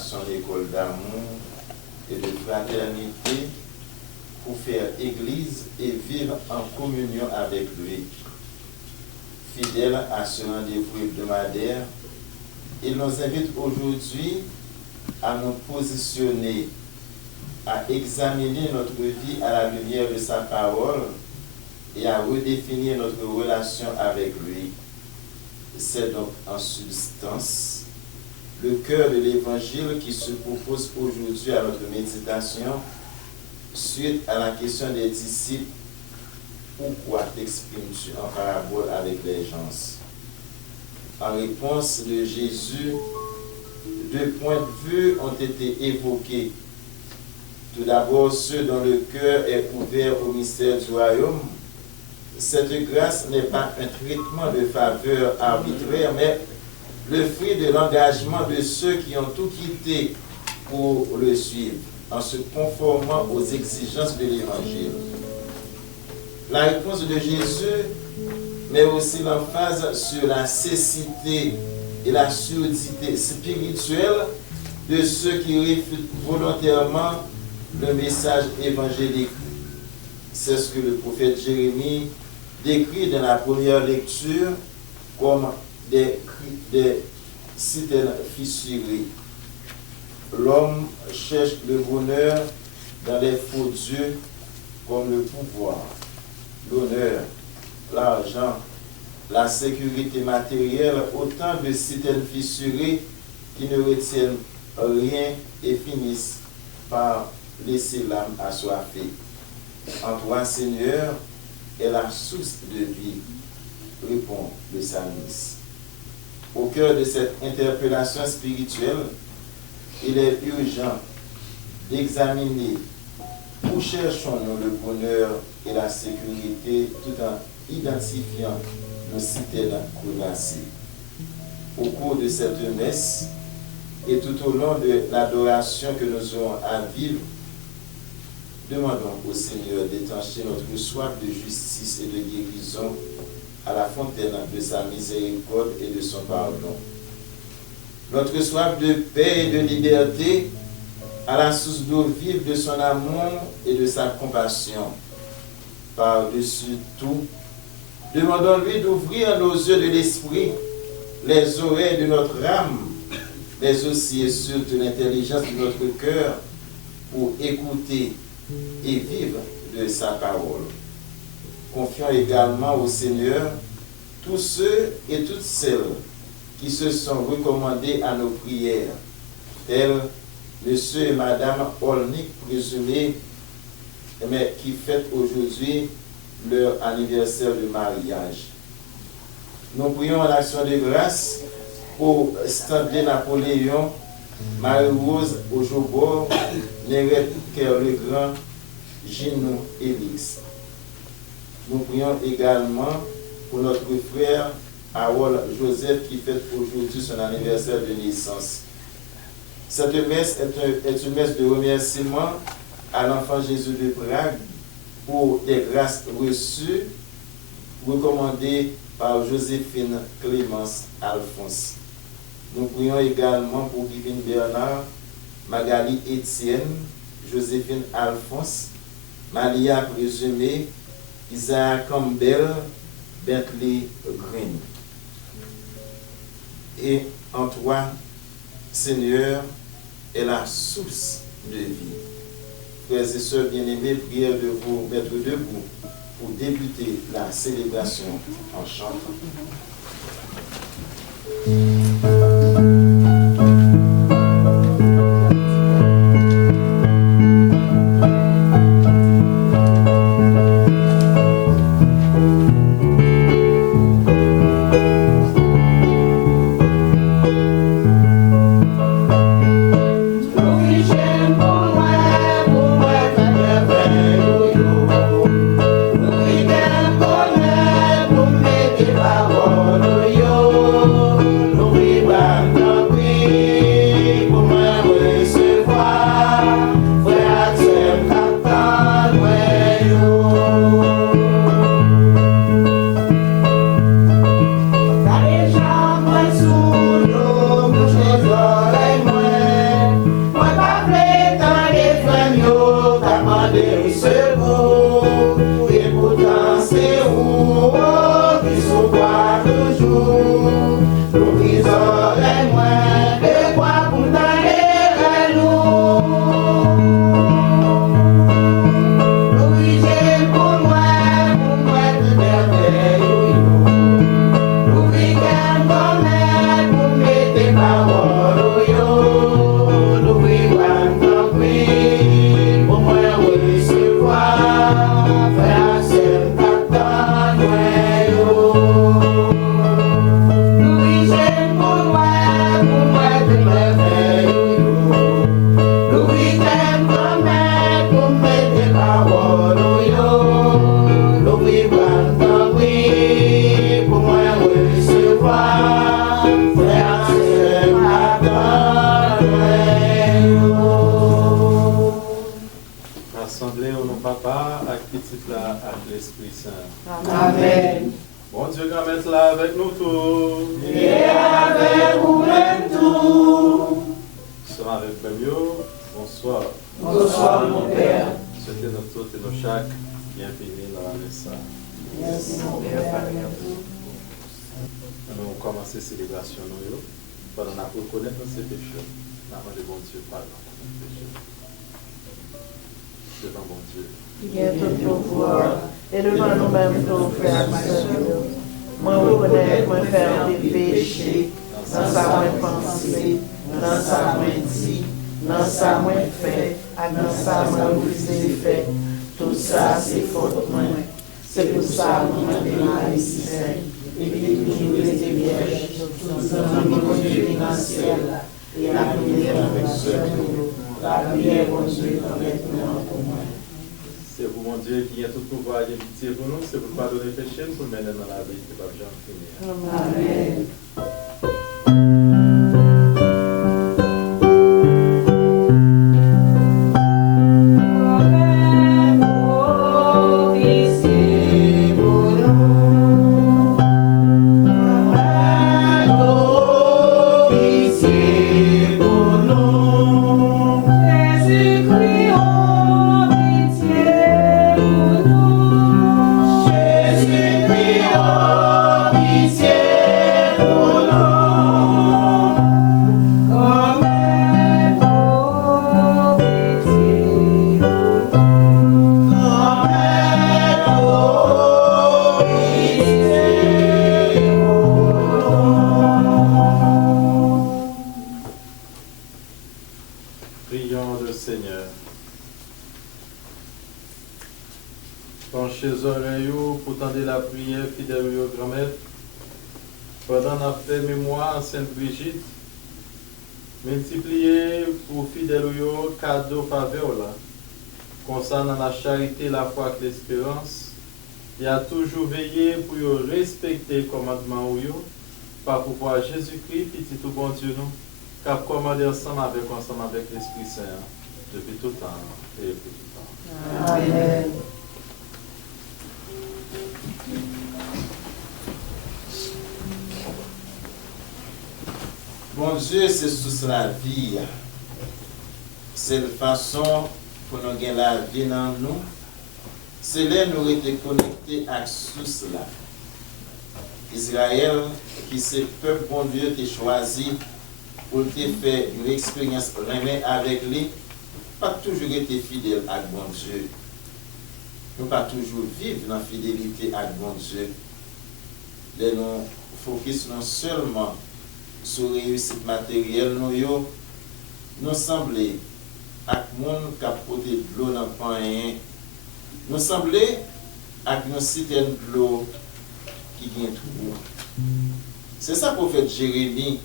son école d'amour et de fraternité pour faire Église et vivre en communion avec lui. Fidèle à ce rendez-vous hebdomadaire, il nous invite aujourd'hui à nous positionner, à examiner notre vie à la lumière de sa parole et à redéfinir notre relation avec lui. C'est donc en substance le cœur de l'Évangile qui se propose aujourd'hui à notre méditation suite à la question des disciples. Pourquoi t'exprimes-tu en parabole avec les gens? En réponse de Jésus, deux points de vue ont été évoqués. Tout d'abord, ceux dont le cœur est ouvert au mystère du royaume. Cette grâce n'est pas un traitement de faveur arbitraire, mais le fruit de l'engagement de ceux qui ont tout quitté pour le suivre, en se conformant aux exigences de l'Évangile. La réponse de Jésus met aussi l'emphase sur la cécité et la surdité spirituelle de ceux qui réfutent volontairement le message évangélique. C'est ce que le prophète Jérémie décrit dans la première lecture comme des citernes fissurées. L'homme cherche le bonheur dans les faux dieux comme le pouvoir, l'honneur, l'argent, la sécurité matérielle, autant de citernes fissurées qui ne retiennent rien et finissent par laisser l'âme assoiffée. En toi, Seigneur, est la source de vie, répond le psalmiste. Au cœur de cette interpellation spirituelle, il est urgent d'examiner où cherchons-nous le bonheur et la sécurité tout en identifiant nos citernes crevassées. Au cours de cette messe et tout au long de l'adoration que nous aurons à vivre, demandons au Seigneur d'étancher notre soif de justice et de guérison à la fontaine de sa miséricorde et de son pardon. Notre soif de paix et de liberté à la source d'eau vive de son amour et de sa compassion. Par-dessus tout, demandons-lui d'ouvrir nos yeux de l'esprit, les oreilles de notre âme, mais aussi et surtout l'intelligence de notre cœur pour écouter et vivre de sa parole. Confions également au Seigneur tous ceux et toutes celles qui se sont recommandés à nos prières, tels Monsieur et Madame Olnik présumés, mais qui fêtent aujourd'hui leur anniversaire de mariage. Nous prions en action de grâce pour Stanley Napoléon, Marie-Rose Ojobor, Nérette Kerlegrand, Gino Elix. Nous prions également pour notre frère Harold Joseph qui fête aujourd'hui son anniversaire de naissance. Cette messe est une messe de remerciement à l'enfant Jésus de Prague pour des grâces reçues recommandées par Joséphine Clémence Alphonse. Nous prions également pour Divine Bernard, Magali Étienne, Joséphine Alphonse, Malia Présumé, Isaac Campbell, Bentley Green. Et en toi, Seigneur, est la source de vie. Frères et sœurs bien-aimés, prière de vous mettre debout pour débuter la célébration en chantant. Yo papa, avec petit là, avec l'Esprit Saint. Amen. Bon Dieu, grand-mère là avec nous tous. Et avec vous-même tout. Soir avec Premio, bonsoir. Bonsoir, mon Père. Souhaitez nos toutes et nos chaque bienvenue dans la messe. Merci, mon Père. Nous allons commencer la célébration. Pendant qu'on reconnaît nos péchés. Nous allons demander bon Dieu pardon pour nos péchés. Devant bon Dieu. Qui est tout pouvoir, et devant nous-mêmes, nos frères et sœurs, moi reconnaître, moi faire des péchés, dans sa main pensée, dans sa main dit, dans sa main fait, et dans sa main refusé fait. Tout ça, c'est faute moi. C'est pour ça que moi, je Marie si sainte, et puis toujours rester vierge, nous avons conduit dans le ciel, et la prière avec ce la prière, mon Dieu, maintenant pour moi. C'est vous, mon Dieu, qui a tout pouvoir et pitié pour nous, c'est pour pardonner les péchés, pour nous mener dans la vie qui va jamais finir. Amen. Prions le Seigneur. Penchez les oreilles pour tendre la prière fidèle au grand-mère. Pendant la fait mémoire à Sainte Brigitte, multipliez pour fidèle au cadeau faveur là. Concernant la charité, la foi et l'espérance, il a toujours veillé pour respecter le commandement par pouvoir Jésus-Christ, petit tout bon Dieu nous, qu'a commandé ensemble avec l'Esprit Saint, depuis tout temps et depuis tout temps. Amen. Bon Dieu, c'est sous la vie. C'est la façon pour nous gagner la vie dans nous. C'est là que nous étions connectés à sous là. Israël, qui c'est peuple bon Dieu, qui choisi pour te faire une expérience vraiment avec lui, pas toujours été fidèle à bon Dieu. Nous pas toujours vivre dans la fidélité à bon Dieu. Là, nous focus non seulement sur la réussite matérielle, nous semblons avec les gens qui ont porté de l'eau dans le pain. Nous semblons avec nos citernes de l'eau qui viennent tout. C'est ça que le prophète Jérémie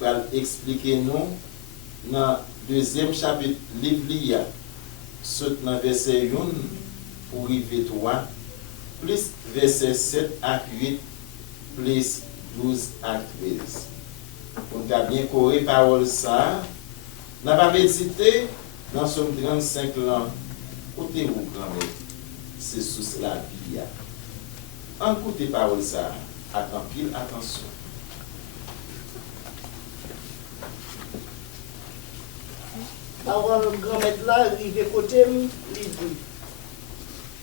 va expliquer nous dans le deuxième chapitre livre, saute dans verset 1 pour arriver 3, plus verset 7 à 8, plus 12 à 13. On a bien coré parole ça. On va méditer dans Somme 35 ans. Côté vous, grand-mère, c'est sous la vie. Écoutez parole ça. Attends pile attention. Parole grand-mère là, arrivé côté, il dit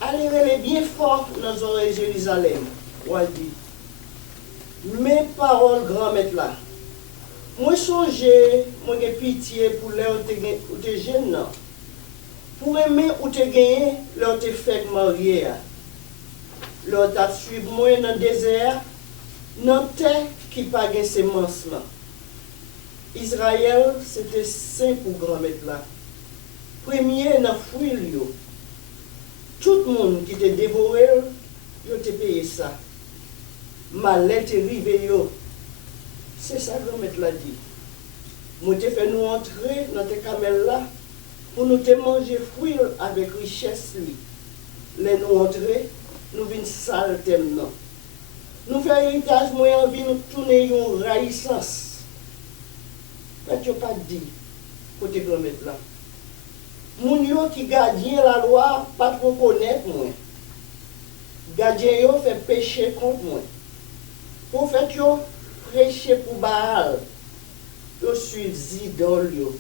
allez bien fort dans les oreilles Jérusalem. On dit mes paroles grand-mère là. Moi songe, moi j'ai pitié pour les ou te jeunes, pour aimer ou te gagner, leur te fait marier. Leur t'a suivi moi dans le désert, dans terre qui pas de semence là. Israël, c'était saint pour grand-mère là. Premier dans fruit yo. Tout le monde qui te dévoré, yo te payé ça. Malin te rivé yo. C'est ça que grand-mère l'a dit. Moi te fait nous entrer dans tes camels là pour nous te manger fruits avec richesse lui. Les nous entrer, nous venons sale thème non. Nous faisons héritage, moi envie nous tourner une raïssance. Mais tu n'as pas dit côté grand-mère là. Moun yo qui gardien la loi, pas trop connaître moi. Gardien yo fait péché contre moi. Prophète yo prêcher pour Baal. Yo suivre idole yo.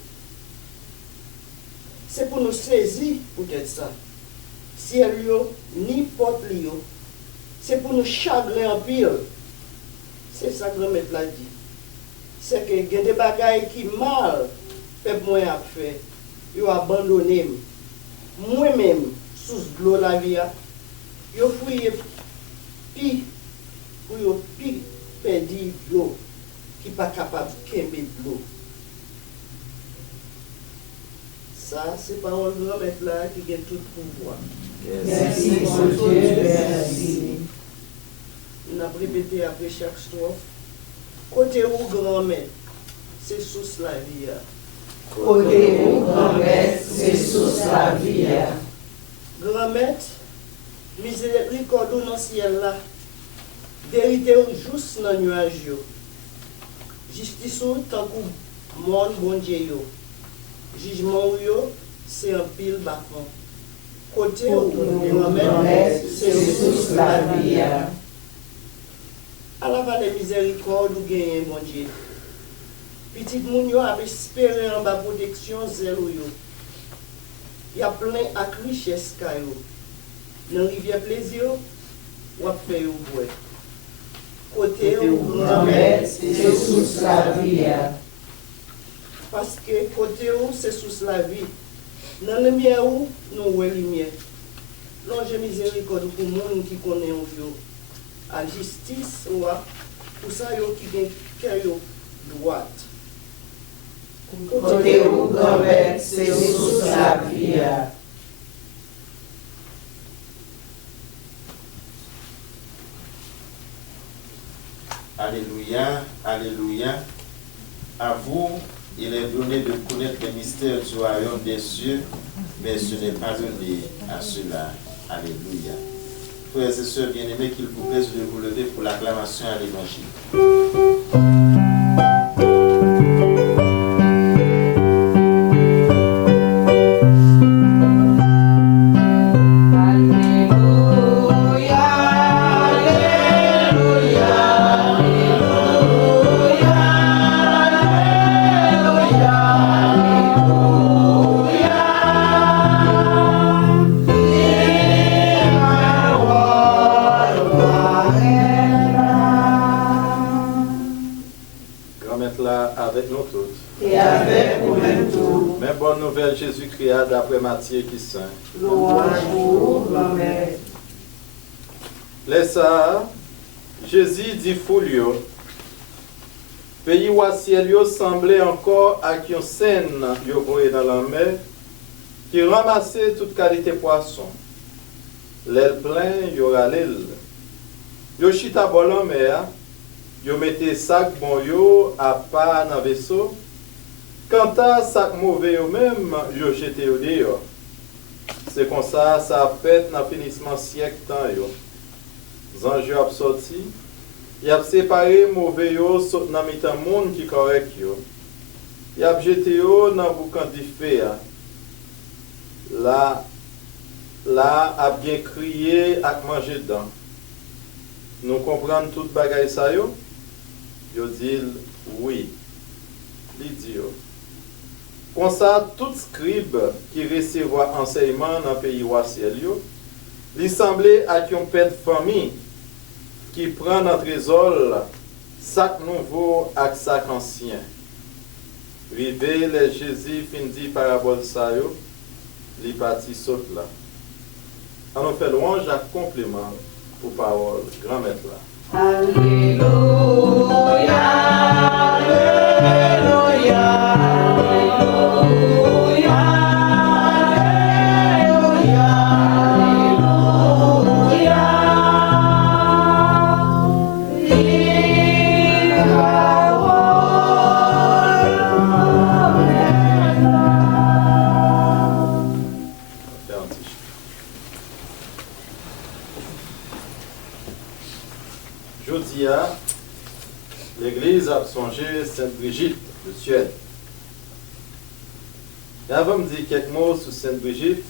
C'est pour nous saisir peut-être ça. Ciel yo, ni porte yo. C'est pour nous chagrin en pile. C'est ça que grand-mère l'a dit. C'est que il y a des bagailles qui mal fait moi à faire. Yo abandonné moi-même sous l'eau la vie. Yo fouillé pi pour yo pi perdu l'eau qui pas capable de kembe l'eau. Ça c'est parole de grand-mère là qui a tout pouvoir. Merci, mon Dieu, merci. On a répété après chaque strophe. Côté où grand-mère, c'est sous la vie. Côté où grand-mère, c'est sous la vie. Grand-mère, miséricorde dans le ciel là. Vérité juste dans le nuage. Justice tant que monde bon Dieu. Jugement c'est un pile bâton. Côté où grand-mère, c'est sous la vie. À la fin de miséricorde, ou gagne, mon Dieu. Petit moun yo a espéré en bas protection zéro yo. Il y a plein à richesse kayo. Dans rivière plaisir, ou a fait ou boire. Côté où grand-mère, c'est sous la vie. Parce que côté où c'est sous la vie. Dans la lumière où nous voyons lumière. Longe miséricorde pour moun qui connaît yo. À justice ou pour ça yo qui gagne cœur droite. Côté où grand-mère, c'est sous la vie. Alléluia, alléluia. À vous, il est donné de connaître les mystères du royaume des cieux, mais ce n'est pas donné à ceux-là. Alléluia. Frères et sœurs bien-aimés, qu'il vous plaise de vous lever pour l'acclamation à l'évangile. Avec nous tous. Et avec nous tous. Mais bonne nouvelle, Jésus-Christ d'après Matthieu qui saint. Louange pour grand-mère. Laisse ça, Jésus dit foulio. Pays ou ciel yo semblait encore à une scène yo voyé dans la mer qui ramassait toute qualité poisson. L'aile plein yo ralel. Yo chita bol en mer. Yo mette sac bon yo à pas dans vaisseau. Quant à sac mauvais yo même, yo jeté yo dehors. C'est comme ça a fait dans finissement siècle temps yo. Zanj yo a sorti, y a séparé mauvais yo saute dans mitan monde qui correct yo. Y a jeté yo dans boucan di feu. Là a bien crié ak manger dedans. Nous comprenons toute bagaille ça yo. Yo dit oui. Li dit yo. Comme ça, tout scribe qui recevait enseignement dans le pays ciel yo, li semblait à un père de famille qui prend dans trésor sac nouveau et sac ancien. Rivé les Jésus fin dit parabole ça yo, li parti saute là. On fait louange à complément pour parole grand maître là. Alléluia, Alléluia, Alléluia, Alléluia, Vive Jodia, l'Église a songé Sainte Brigitte de Suède. Et avant de dire quelques mots sur Sainte Brigitte,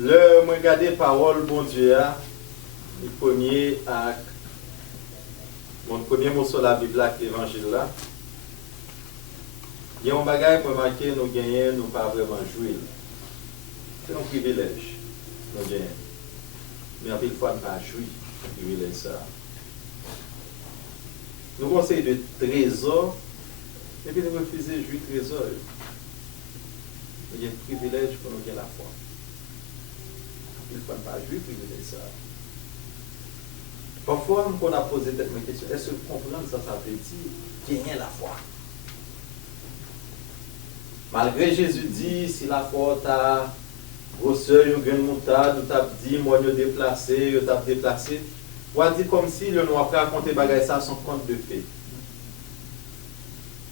le moi regarder parole bon Dieu le premier acte mon premier mot sur la Bible là l'évangile là il y a un bagage pour marquer nous gagner nous pas vraiment jouer c'est un privilège nous gagner mais en fait fois ne pas jouir privilège ça nous conseillons de trésor et puis nous refusons de jouir trésor il y a un privilège pour nous gagner la foi. Il ne faut pas jouer privilège ça. Parfois, on a posé cette question, est-ce que vous comprenez ça, ça veut dire gagner la foi? Malgré Jésus dit, si la foi t'a grosseur, une graine moutarde, ou t'a dit, moi, je déplacé, on a dit comme si le noir après raconter bagaille ça son conte de fées.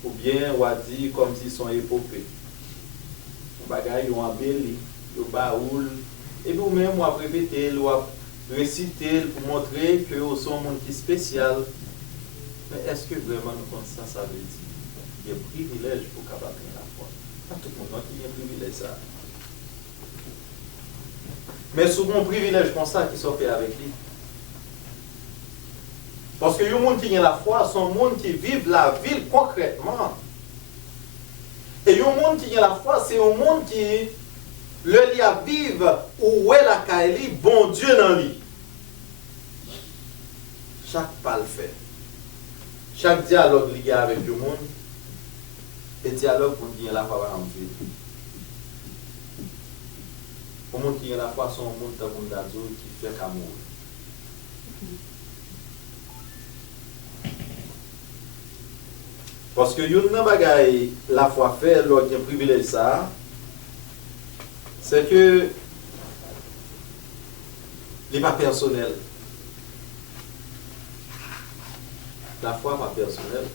Ou bien, on a dit comme si son épopée. Bagaille, on a embelli, on baoul. Et puis, même, on a répété, on a récité pour montrer que nous sommes un monde qui est spécial. Mais est-ce que vraiment nous pensons ça veut dire? Il y a un privilège pour capable la foi. Pas tout le monde qui a un privilège ça. Mais souvent, un privilège comme ça qui sont fait avec lui. Parce que les gens qui ont la foi sont des gens qui vivent la vie concrètement. Et les gens qui ont la foi, c'est un monde qui le lit à vivre où est la Kaili, bon Dieu dans lui. Chaque pas le fait. Chaque dialogue lié avec le monde, et dialogue pour dire la foi en vie. Pour le monde qui a la foi, c'est un monde qui fait qu'amour. Parce que yon nan bagay la foi fait, l'autre qui a privilège ça, c'est que il n'est pas personnel. La foi pas personnelle.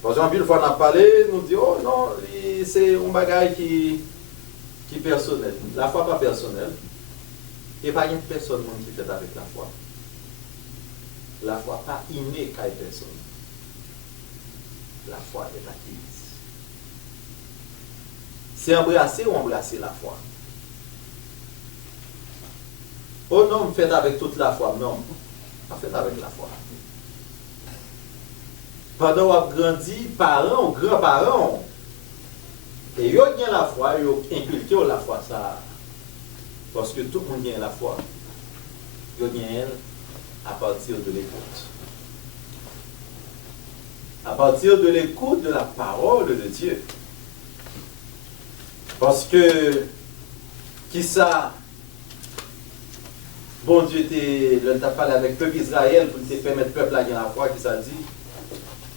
Par exemple, une fois on a parlé, nous dit oh non, c'est un bagay qui est personnel. La foi pas personnelle. Il n'y a pas une personne qui fait avec la foi. La foi pas innée qu'à personne. La foi est acquise. C'est embrasser ou embrasser la foi. Oh non, faites avec toute la foi. Non, pas faites avec la foi. Pendant qu'on a grandi, parents ou grands-parents, et ils ont la foi, ils ont inculqué la foi. Ça. Parce que tout le monde a la foi. Ils ont à partir de l'écoute. À partir de l'écoute de la parole de Dieu. Parce que, qui ça, bon Dieu t'a parlé avec le peuple Israël pour te permettre le peuple à gagner la foi, qui ça dit,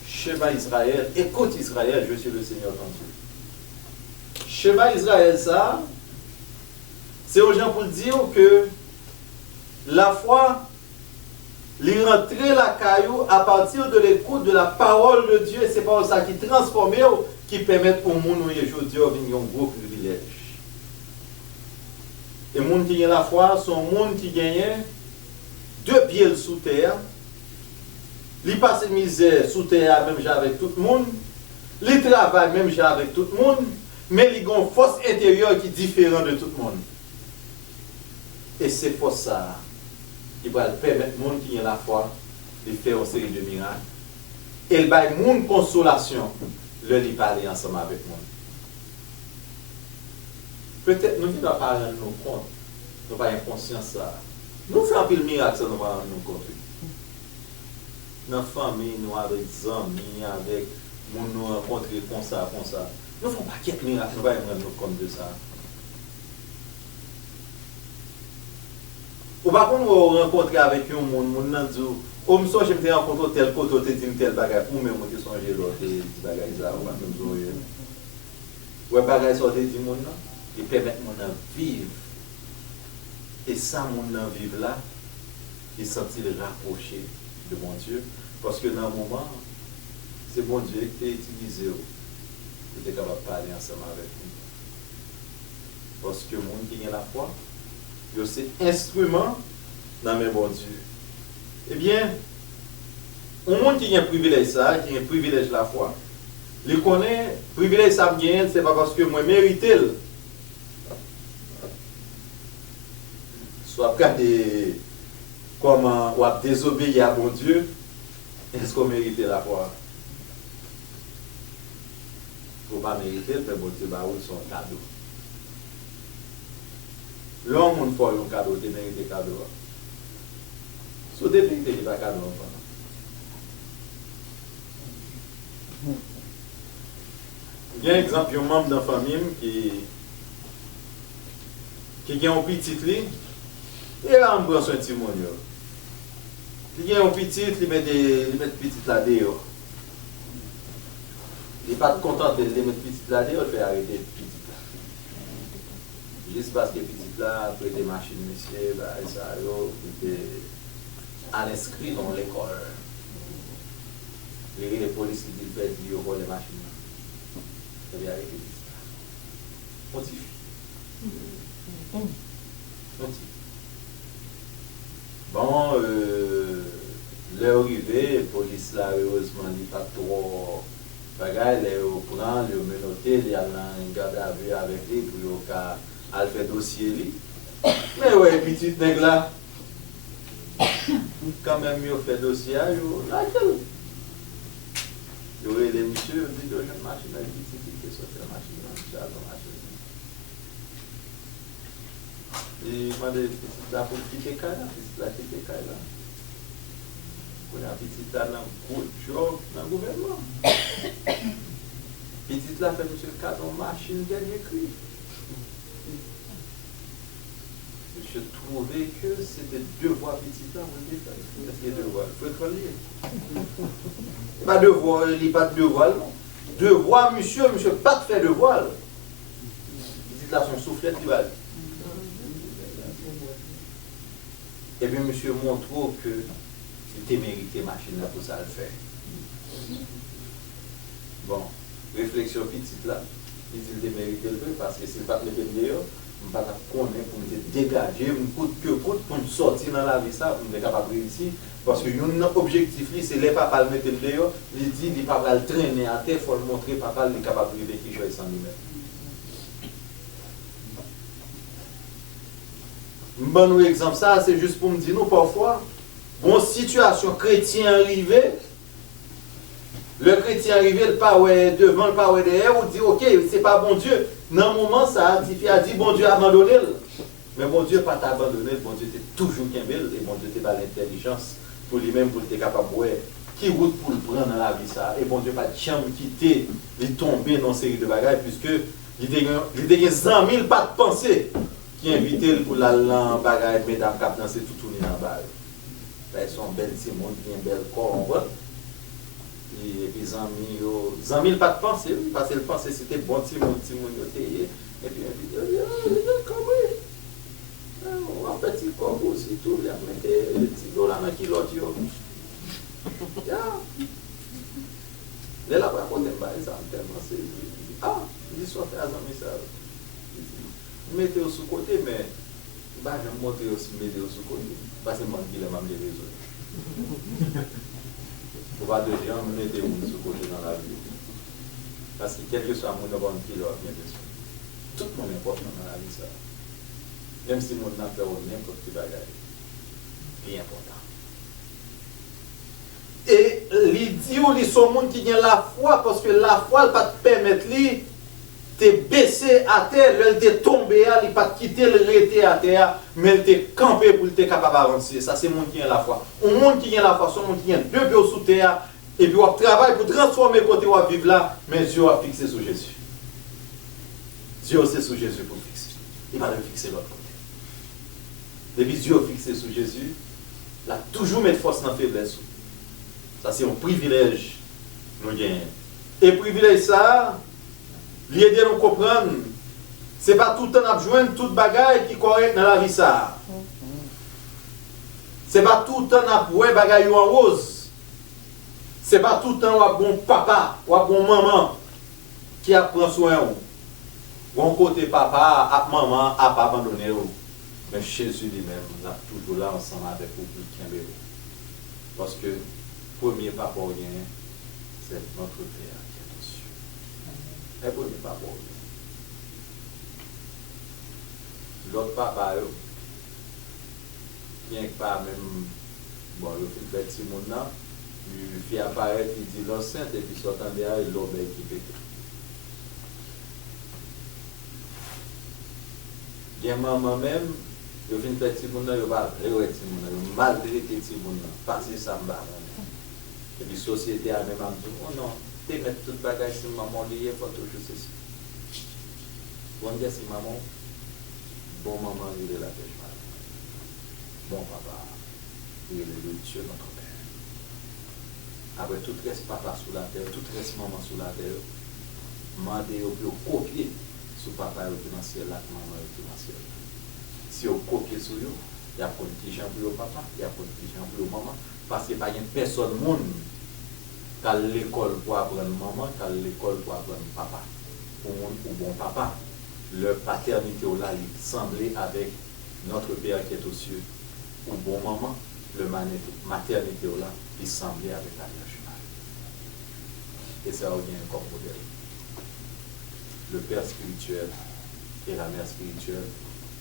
Shema Israël, écoute Israël, je suis le Seigneur ton Dieu. Shema Israël, ça, c'est aux gens pour dire que la foi, les rentrer la caillou à partir de l'écoute de la parole de Dieu, c'est pas ça qui transforme, qui permet au monde aujourd'hui de venir un gros privilège. Et les gens qui ont la foi sont les gens qui gagnent 2 pieds sous terre, ils passent de misère sous terre même avec tout le monde, ils travaillent même avec tout le monde, mais ils ont une force intérieure qui est différente de tout le monde. Et c'est pour ça qui va permettre aux gens qui ont la foi de faire une série de miracles. Et il va y avoir une consolation, le lui parler ensemble avec moi. Peut-être nous ne devons pas rendre nous compte, nous n'avons pas conscience de ça. Nous faisons un peu de miracle, ça nous va rendre nous compte. Dans la famille, nous avec des amis, avec nous rencontrer comme ça. Nous ne faisons pas quelques miracles, nous ne devons pas rendre nous compte de ça. Ou par contre, nous rencontrer avec un monde, nous disons, oh, je me suis rencontré tel côté, tel bagage, ou même je me suis changé l'autre, tel bagage, ou même nous ou bagage sorti du monde, et permettre mon vivre. Et ça, mon vivre là, il sentit le rapprocher de mon Dieu, parce que dans un moment, c'est mon Dieu qui est utilisé pour être capable de parler ensemble avec nous. Parce que le monde qui a la foi, c'est instrument dans mes bon Dieu. Eh bien, un monde qui a un privilège ça, qui a un privilège la foi, il connaît, privilège ça me gagne, c'est pas parce que moi mérite. Soit regarder comment on a désobéi à bon Dieu, est-ce qu'on mérite la foi? Il ne faut pas mériter, mais bon Dieu, c'est son cadeau. L'homme, on fait un cadeau, tu mérites le cadeau. Si tu mérites, il n'y a pas de cadeau. Il y a un exemple, un membre de la famille qui a un petit lit, et là, on prend son petit monde. Il y a un petit, il met petit là dehors. Il n'est pas content de les mettre petit là dehors, il fait arrêter petit là. Juste parce que petit là, après des machines, monsieur, ça, il était à l'inscrit dans l'école. Les policiers disent qu'il fait pour les machines. Il fait arrêter petit là. On t'y bon, l'heure arrivée, la police là, heureusement, il n'y a pas trop de bagages, il prend, il menotté, il y a un garde à vue avec lui pour qu'il fasse dossier. Mais ouais, petit nègre là, quand même, il fait dossier, il a quel? Il y aurait les messieurs, il dit, une machine, il fait sortir la machine, il a la machine. Et m'a dit, petit là pour quitter Kaya, petit là quitter Kaya. On a petit là dans un gros job dans le gouvernement. Petit là fait monsieur Cadon machine dernier cri. Je trouvais que c'était devoir petit là pour le faire. Est-ce qu'il y a devoir? Il faut être lié. Pas devoir, il n'y a pas de devoir. Devoir, monsieur pas de faire devoir. Petit là son soufflette qui va. Et bien, monsieur montre que il mérité machine là pour ça le faire. Bon, réflexion petite là, il dit qu'il mérité le faire parce que s'il ne pas le faire, je ne vais pas connaître pour me dégager, pour me sortir dans la vie, ça, pour me capable de réussir. Parce que notre objectif, c'est les papas le mettre dehors, il dit les papas le traîner à terre, il faut le montrer, papa est capable de vivre quelque chose sans lui-même. Un bon exemple, ça, c'est juste pour me dire, nous, parfois, bon, situation chrétien arrivée, le chrétien arrivé, le pas devant, le pas derrière, on dit, ok, c'est pas bon Dieu. Dans le moment, ça a dit, bon Dieu a abandonné. Mais bon Dieu n'a pas abandonné, bon Dieu était toujours belle, et bon Dieu était dans l'intelligence pour lui-même, pour être capable de voir qui route pour le prendre dans la vie, ça. Et bon Dieu n'a pas de chambre quitter, il tomber dans une série de bagages, puisque il était 100 000 pas de pensée. Qui invite pour la bagaille, mesdames, qui danser tout tourner en bas. Ils sont belles, c'est monde bien belle corps, on voit. Et puis, les amis, pas de penser, parce que le penser c'était bon, petit monde, et puis, on va petit corps aussi, tout, il y a des petits dos là dans qui l'autre. Les là, pour raconter, c'est. Ah, il soit fait à amis, ça. Mettez au sous-côté, mais je vais montrer aussi mettez au sous-côté. Parce que moi, je vais me résoudre. Il faut pas de gens mettez au sous-côté dans la vie. Parce que quel que soit mon bon qui leur bien sûr. Tout le monde est important dans la vie, ça. Même si mon n'a fait n'importe quel bagage. C'est important. Et les dieux, ils sont monde qui ont la foi, parce que la foi ne va pas te permettre de baisser à terre, elle te tombé, elle ne pas quitter le rester à terre, mais elle te campé pour être capable d'avancer. Ça, c'est le monde qui a la foi. Un monde qui a la foi, c'est un monde qui a deux pieds sous terre, et puis on travaille pour transformer le côté où on vit là, mais Dieu a fixé sur Jésus. Dieu c'est sur Jésus pour fixer. Il va le fixer de l'autre côté. Depuis Dieu a fixé sur Jésus, il a toujours mis force dans la faiblesse. Ça, c'est un privilège nous gagnons. Et privilège ça, l'aider à nous comprendre, ce n'est pas tout le temps à joindre toute bagaille qui est correcte dans la vie ça. Ce n'est pas tout le temps à voir bagaille en rose. Ce n'est pas tout le temps à bon papa ou à bon maman qui apprend soin. Bon côté papa, à maman, à pas abandonner. Mais Jésus lui-même, là, toujours là ensemble avec vous, parce que premier papa, c'est notre Père qui est au cieux. Le premier papa. L'autre papa, bien que pas même, bon, le fait petit monde là, il fait apparaître, il dit l'enceinte, et puis sortant derrière, il l'obéit qui pète. Bien maman même, je viens de petit monde là, il va petit monde là, malgré petit monde là, passer ça me bat. Et puis société a même dit, oh non, tu mets tout bagage sur maman, il faut toujours ceci. Bon dire si maman, bon maman, il est la pêche mal. Bon papa, il est le Dieu notre Père. Après tout reste papa sous la terre, tout reste maman sous la terre, demandez au plus copier sur papa et dans le ciel là, maman et dans le ciel. Si vous copiez sur eux, il y a pas de petit gens pour le papa, il y a pas de petit gens pour le maman, parce qu'il n'y a pas personne monde qui a l'école pour apprendre maman, qui a l'école pour apprendre papa. Pour monde ou bon papa, leur paternité là, il semblait avec notre Père qui est aux cieux, ou bon maman, le maternité là, il semblait avec la Vierge Marie. Et ça revient comme modèle. Le Père spirituel et la mère spirituelle,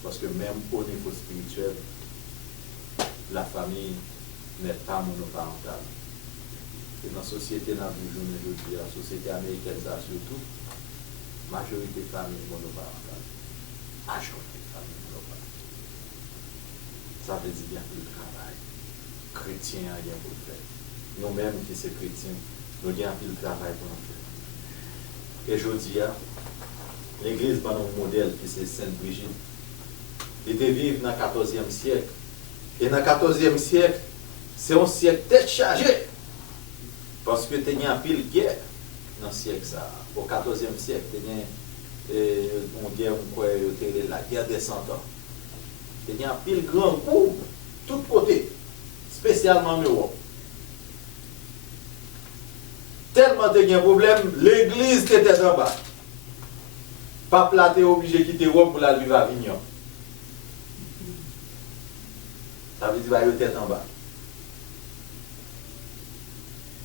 parce que même au niveau spirituel, la famille n'est pas monoparentale. Et dans la société, dans la société américaine, ça surtout, majorité de familles monoparentales. Majorité de familles monoparentales. Ça veut dire qu'il y a plus de travail. Chrétiens, il y a beaucoup de faire. Nous-mêmes qui sommes chrétiens, nous avons plus de travail pour nous faire. Et je dis, l'Église par notre modèle, qui c'est Sainte Brigitte, il était vivre dans le 14e siècle. Et dans le 14e siècle, c'est un siècle tête chargé. Parce que il y a un pile guerre dans ce siècle. Ça. Au 14e siècle, il y a une guerre, la guerre des 100 ans. Il y a un pile grand coup, tous côtés, spécialement en Europe. Tellement il y a un problème, l'Église était en bas. Pape là, obligé de quitter Rome pour la vivre à Avignon. Ça veut dire qu'il y a une tête en bas.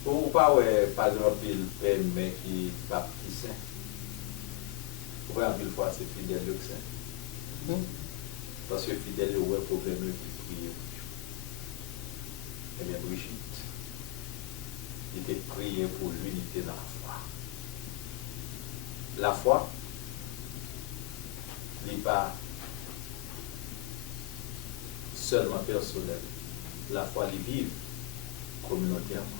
Ou pas, par exemple, il fait mais qui pape qui saint. Vous voyez, une fois, c'est fidèle le saint. Parce que fidèle, il y a un problème qui prie. Eh bien, Brigitte, il était prié pour l'unité dans la foi. La foi, n'est pas seulement personnelle. La foi, elle vive communautairement.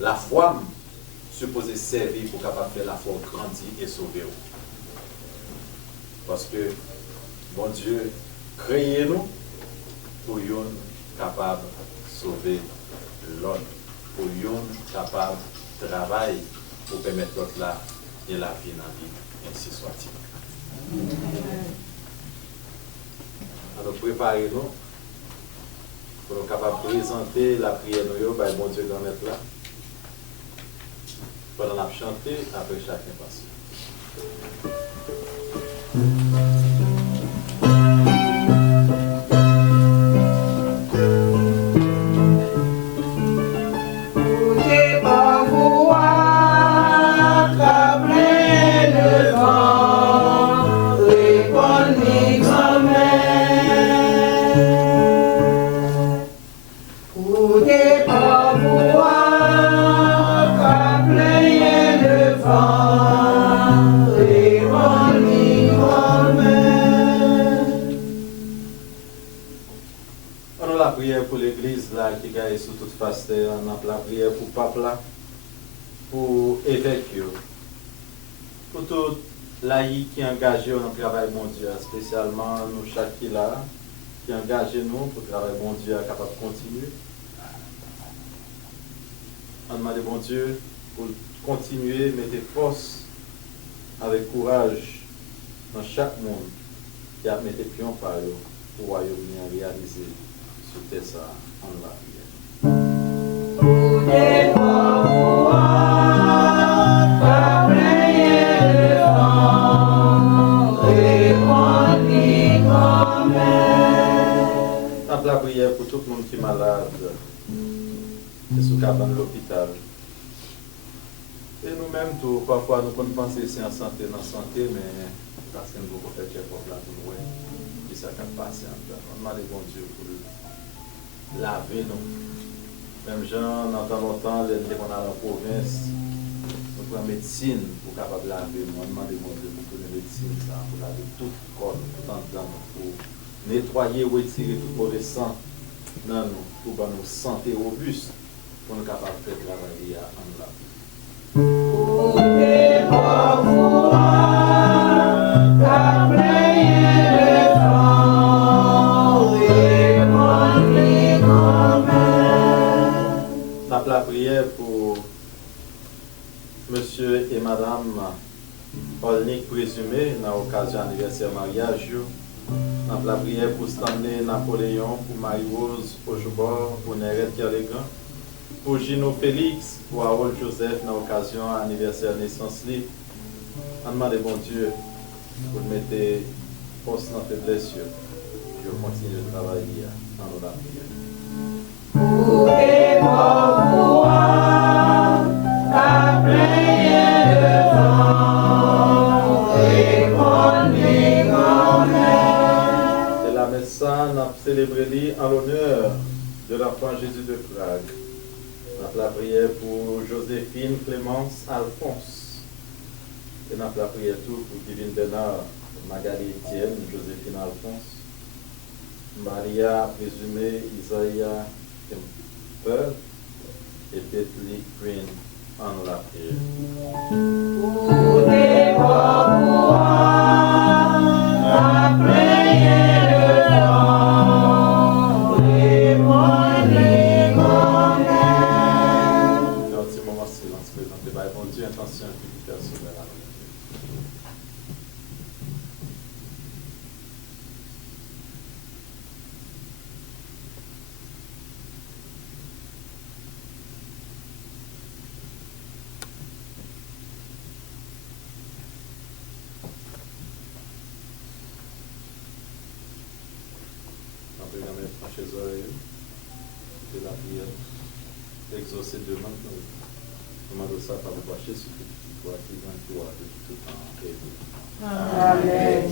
La foi supposée servir pour capable faire la foi grandir et sauver. Parce que bon Dieu créé nous pour être capable de sauver l'autre, pour être capable de travailler pour permettre l'autre là et la vie dans la vie, ainsi soit-il. Alors préparez-nous pour nous capables de présenter la prière de bon Dieu grand maître là. Pendant la chanter, après chacun passe. Pour l'église là qui gagne sous toute face, on a la prière pour pape là, pour évêque, pour tout laïc qui est engagé dans le travail mondial, spécialement nous chaque qui là, qui est engagé nous pour le travail mondial capable de continuer. On demande bon Dieu pour continuer, mettre force avec courage dans chaque monde qui a mis pion par eux pour le royaume réaliser. C'était ça, on va la prière pour tout le monde qui est malade, capable de l'hôpital. Et nous-mêmes, tout, parfois, nous pensons que c'est en santé, dans la santé, mais parce que nous pouvons faire check-up là pour nous, qui ça qui passe. On demande bon Dieu pour laver nous. Même gens, dans tant longtemps, les gens qu'on a dans la province, nous prenons médecine pour capable laver nous. On demande bon Dieu pour que les médecines, ça, pour laver tout corps, tout en dedans, pour nettoyer ou retirer tout mauvais sang dans nous, pour nous santé robuste, pour nous capables de faire travailler en nous. La prière pour monsieur et madame Olnik présumé dans l'occasion de l'anniversaire mariage. La prière pour Stanley Napoléon, pour Marie-Rose Ojubor, pour Neret Kerlegan, pour Gino Félix, pour Harold Joseph dans l'occasion de l'anniversaire de naissance. On demande bon Dieu pour mettre force dans la faiblesse. Je continue de travailler dans la prière. Et la messe n'a célébré en l'honneur de l'enfant Jésus de Prague. La prière pour Joséphine Clémence Alphonse. Et la prière tout pour Divine Bernard, Magali Etienne, Joséphine Alphonse, Maria présumée, Isaïa Kemper et Bethany Green en la prière. Intention plus personnelle. On peut jamais franchir les oreilles de la prière, exaucer demande. Demande ça par le bâcher sur tout qui vient de tout temps. Amen.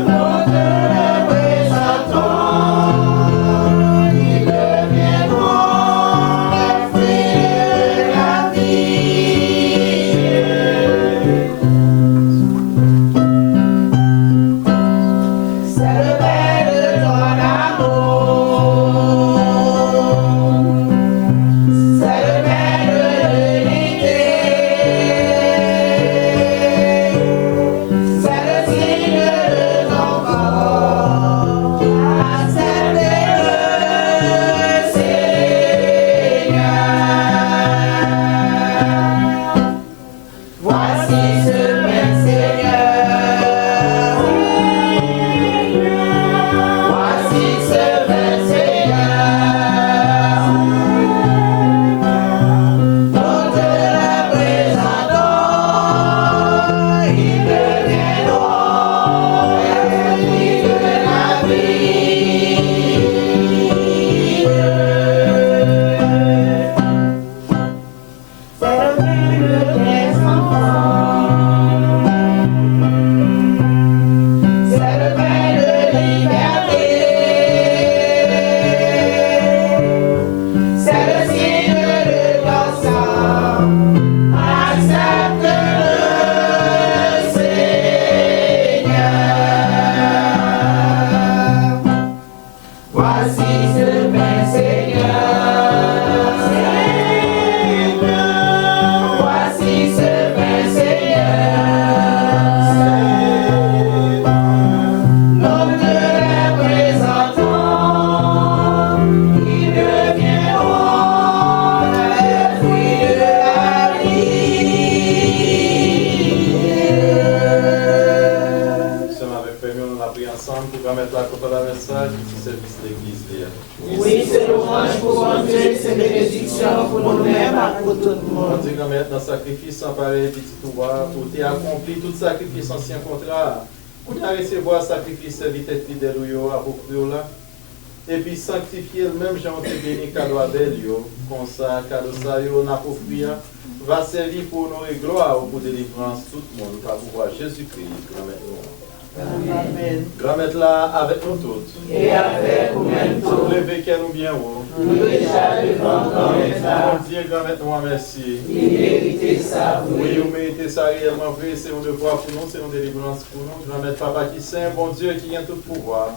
Nous te représentons, il deviendra ensemble pour remettre la côte à la message du service de l'église. Oui, c'est l'orange pour mon Dieu, c'est bénédiction pour nous-mêmes et pour tout le On monde. dit remettre dans le sacrifice sans pareil, petit touba, pour t'y accompli tout sacrifice ancien contrat. Pour t'y recevoir sacrifice serviteur fidèle ou approprié là. Et puis sanctifier le même Jean te béni cadeau Abel yo, comme ça, cadeau ça yo, n'approprié, va servir pour nous et gloire pour délivrance tout le monde, par pouvoir Jésus-Christ, grand-mère nous. Amen. Grand-mère là avec nous toutes. Et avec nous-mêmes tous. Levez qu'elle nous bien haut. Nous déjà devant grand-mère là. Mon Dieu, grand-mère nous merci. Il méritait ça, Oui, oui. vous méritez ça réellement vrai, c'est un devoir pour nous, c'est une délivrance pour nous. Grand-mère Papa qui saint, bon Dieu qui a tout pouvoir.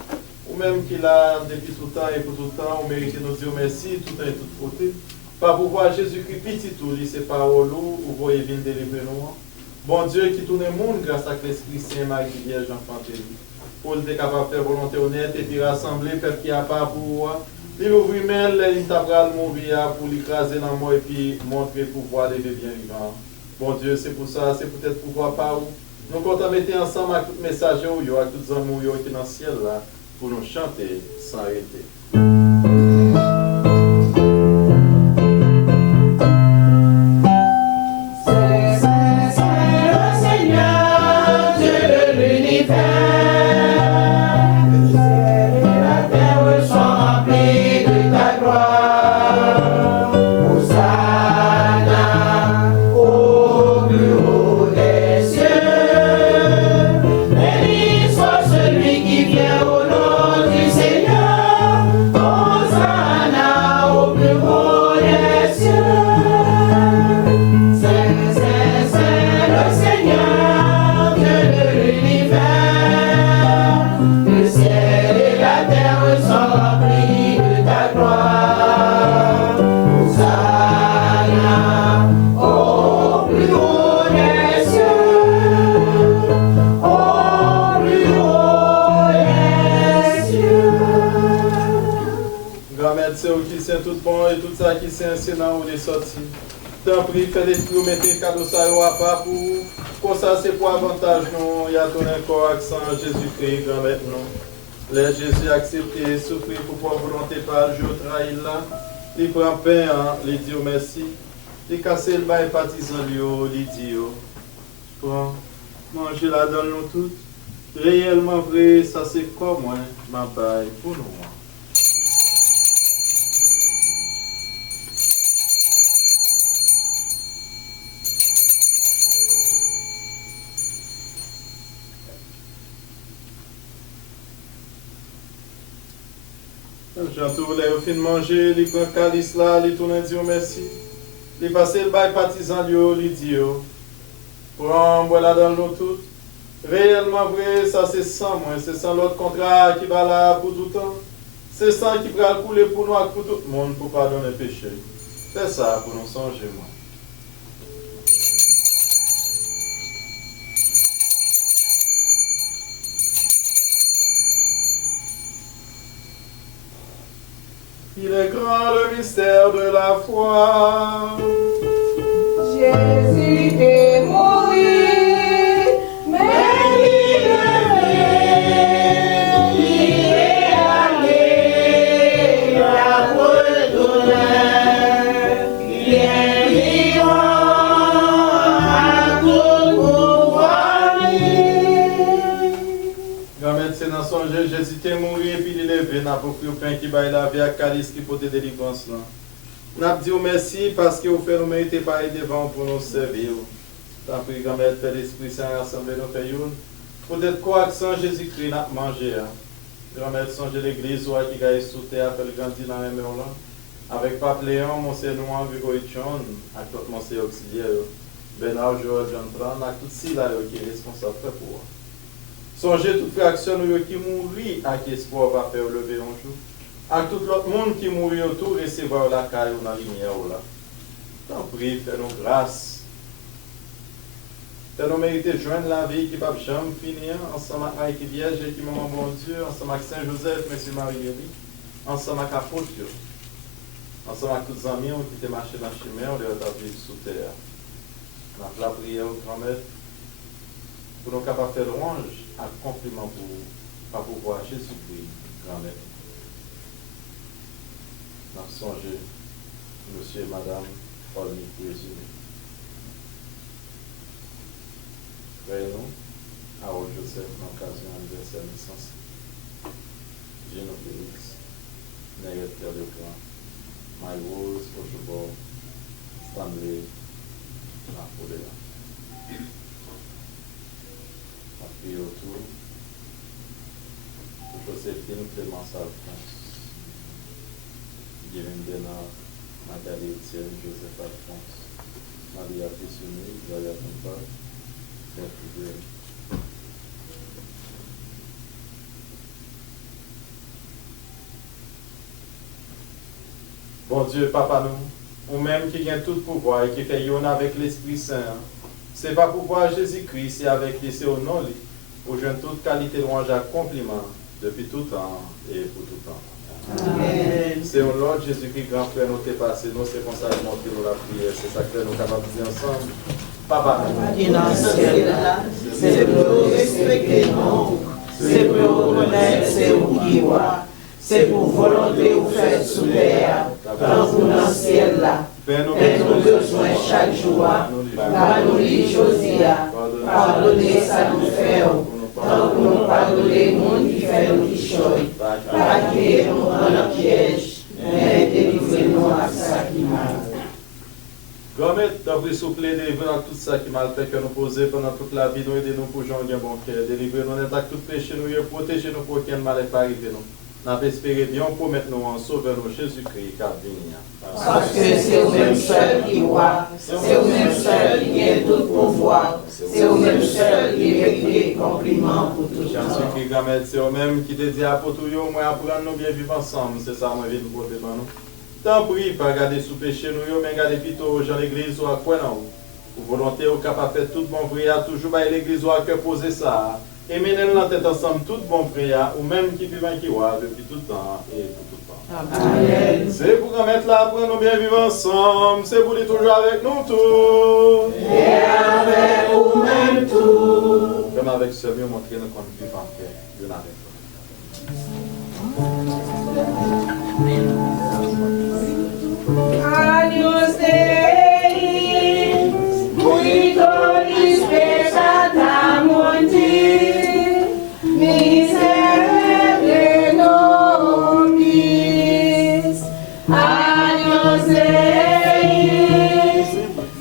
Ou même qui l'a depuis tout temps et pour tout temps, vous méritez nous dire merci, tout temps et tout côté. Par pouvoir Jésus-Christ, petit tout, c'est parole, vous voyez venir délivrer nous. Bon Dieu qui tourne le monde grâce à l'Esprit Saint, Marie Vierge, enfant de lui. Pour être capable de faire volonté honnête et puis rassembler, peuple qui a pas pour il ouvre mail, il t'a mourir pour l'écraser dans moi et puis montrer pouvoir lever bien vivant. Bon Dieu, c'est pour ça, c'est peut-être pouvoir pas où. Nous comptons mettre ensemble avec tous les messagers, avec tous les amours qui sont dans le ciel là, pour nous chanter sans arrêter. Tout bon et tout ça qui c'est dans où les sorties. Tant pis, fais l'esprit ou mettez cadeau ça à pas pour ça c'est pour avantage nous. Il y a ton corps accent Jésus-Christ grand maintenant. Les Jésus accepté souffrir pour pouvoir volonté par le jour trahi là. Il prend pain, il dit merci. Il casse le bain partisan il dit prends manger la donne nous toutes. Réellement vrai, ça c'est comme moi, ma baille pour nous. J'entoure les fin de manger, il prend calice là, il tourne dit merci. Il passe le bail partisan, il dit prends voilà dans l'eau tout. Réellement vrai, ça c'est sans moi, c'est sans l'autre contrat qui va là pour tout le temps. C'est sans qui va couler pour nous, pour tout le monde, pour pardonner le péché. Fais ça pour nous songer, moi. Il est grand le mystère de la foi. Jésus est mort, mais il est allé la retourner. Il est vivant à tout pouvoir. Grand-mère, c'est dans son jeu, Jésus est mort et puis il est levé, n'a pas pris au pain qui baille la vie à calice qui peut te délivrance là. N'a dit merci parce que vous faites nous mériter par devant pour nous servir. Tant pis, grand-mère, fait l'Esprit Saint rassembler nos pays. Peut-être quoi sans Jésus-Christ n'a mangé. Grand-mère, songe l'église ou qui gagne sous terre, fait le grandir dans les mains là. Avec Pape Léon, Monsieur Noir, Grégory John, avec tout Monsieur auxiliaire, Bernard Joël John Tran, avec tout ci là qui est responsable pour. Songez toute fraction qui mourit à qui espoir va faire lever un jour. À tout l'autre monde qui mourit autour, recevoir la caille ou la lumière. Tant pis, fais-nous grâce. Fais-nous mériter de joindre la vie qui ne peut jamais finir, ensemble avec Marie Vierge et qui Maman Bon Dieu, ensemble avec Saint-Joseph, Monsieur Marie-Élie, ensemble avec Apôtre, ensemble avec tous les amis qui étaient marchés dans le chemin, on les a vivre sous terre. On a la prière au grand-maître pour nous capables de faire louange, un compliment pour vous. par pouvoir Jésus-Christ, grand-mère. Nous avons songé, monsieur et madame, Paul résumé. Frère nous, Harold Joseph, dans l'occasion de l'anniversaire de naissance. Gino Félix, Neret Pierre de Grand, My Rose, Ochobo, Stanley, Napoléon. Ma fille autour, Joséphine Clémence Alphonse, Guérin Bénard, Magali Etienne, Joseph Alphonse, Maria Pissuni, Gloria Pompa, Bertrand. Bon Dieu, Papa nous, ou même qui gagne tout pouvoir et qui fait yon avec l'Esprit Saint, c'est pas pouvoir Jésus-Christ, c'est avec lui, c'est au nom lui, pour jouer toute qualité de louange à compliment, depuis tout temps et pour tout temps. Amen. C'est au nom de Jésus-Christ, grand frère, nous t'es passé, nous c'est comme ça que nous la prière, c'est ça que nous capables de dire ensemble. Papa, Qui dans le ciel là, c'est pour nous respecter nous, c'est pour nous reconnaître c'est où qui va, c'est pour volonté ou faire sous terre, tant pour dans le ciel là. Père, nous Nous besoin chaque jour, pardonnez Josia, pardonnez ça nous fait, tant que nous pardonnez les gens qui fait nous qui choy, pas qui nous dans le piège, mais délivrez-nous à ça qui mal. Gomet, d'après souffler, délivrez-nous tout ça qui mal fait que nous poser pendant toute la vie, nous aidez-nous pour Jean bon cœur, délivrez-nous de tout péché, nous protégez-nous pour qu'un mal n'est pas arrivé nous. Nous avons espéré bien pour mettre nous en sauveur Jésus-Christ qui a venu. Parce que c'est au même seul qui voit, c'est au même seul qui a tout pouvoir, c'est au même seul qui mérite des compliments pour tout le temps. Jésus-Christ, Gamet, c'est au même qui te dit à pour tout le monde, apprendre nous bien vivre ensemble, c'est ça, moi, je viens de porter par nous. Tant pis, pas garder sous péché nous, mais garder plutôt aux gens de l'église ou à quoi non. Pour volonté, au capable de faire tout bon prière, toujours à l'église ou à que poser ça. Et mener la tête ensemble, tout bon prière, ou même qui vivent qui voit depuis tout le temps et pour tout le temps. Amen. C'est pour qu'on mette là, pour nous bien vivre ensemble, c'est pour les toujours avec nous tous. Et avec vous-même tout. Comme avec ce mieux, montrer nous qu'on vit en paix. Dieu avec Agnus Dei, Quitoris peccata mundi, miserere nobis. Agnus Dei,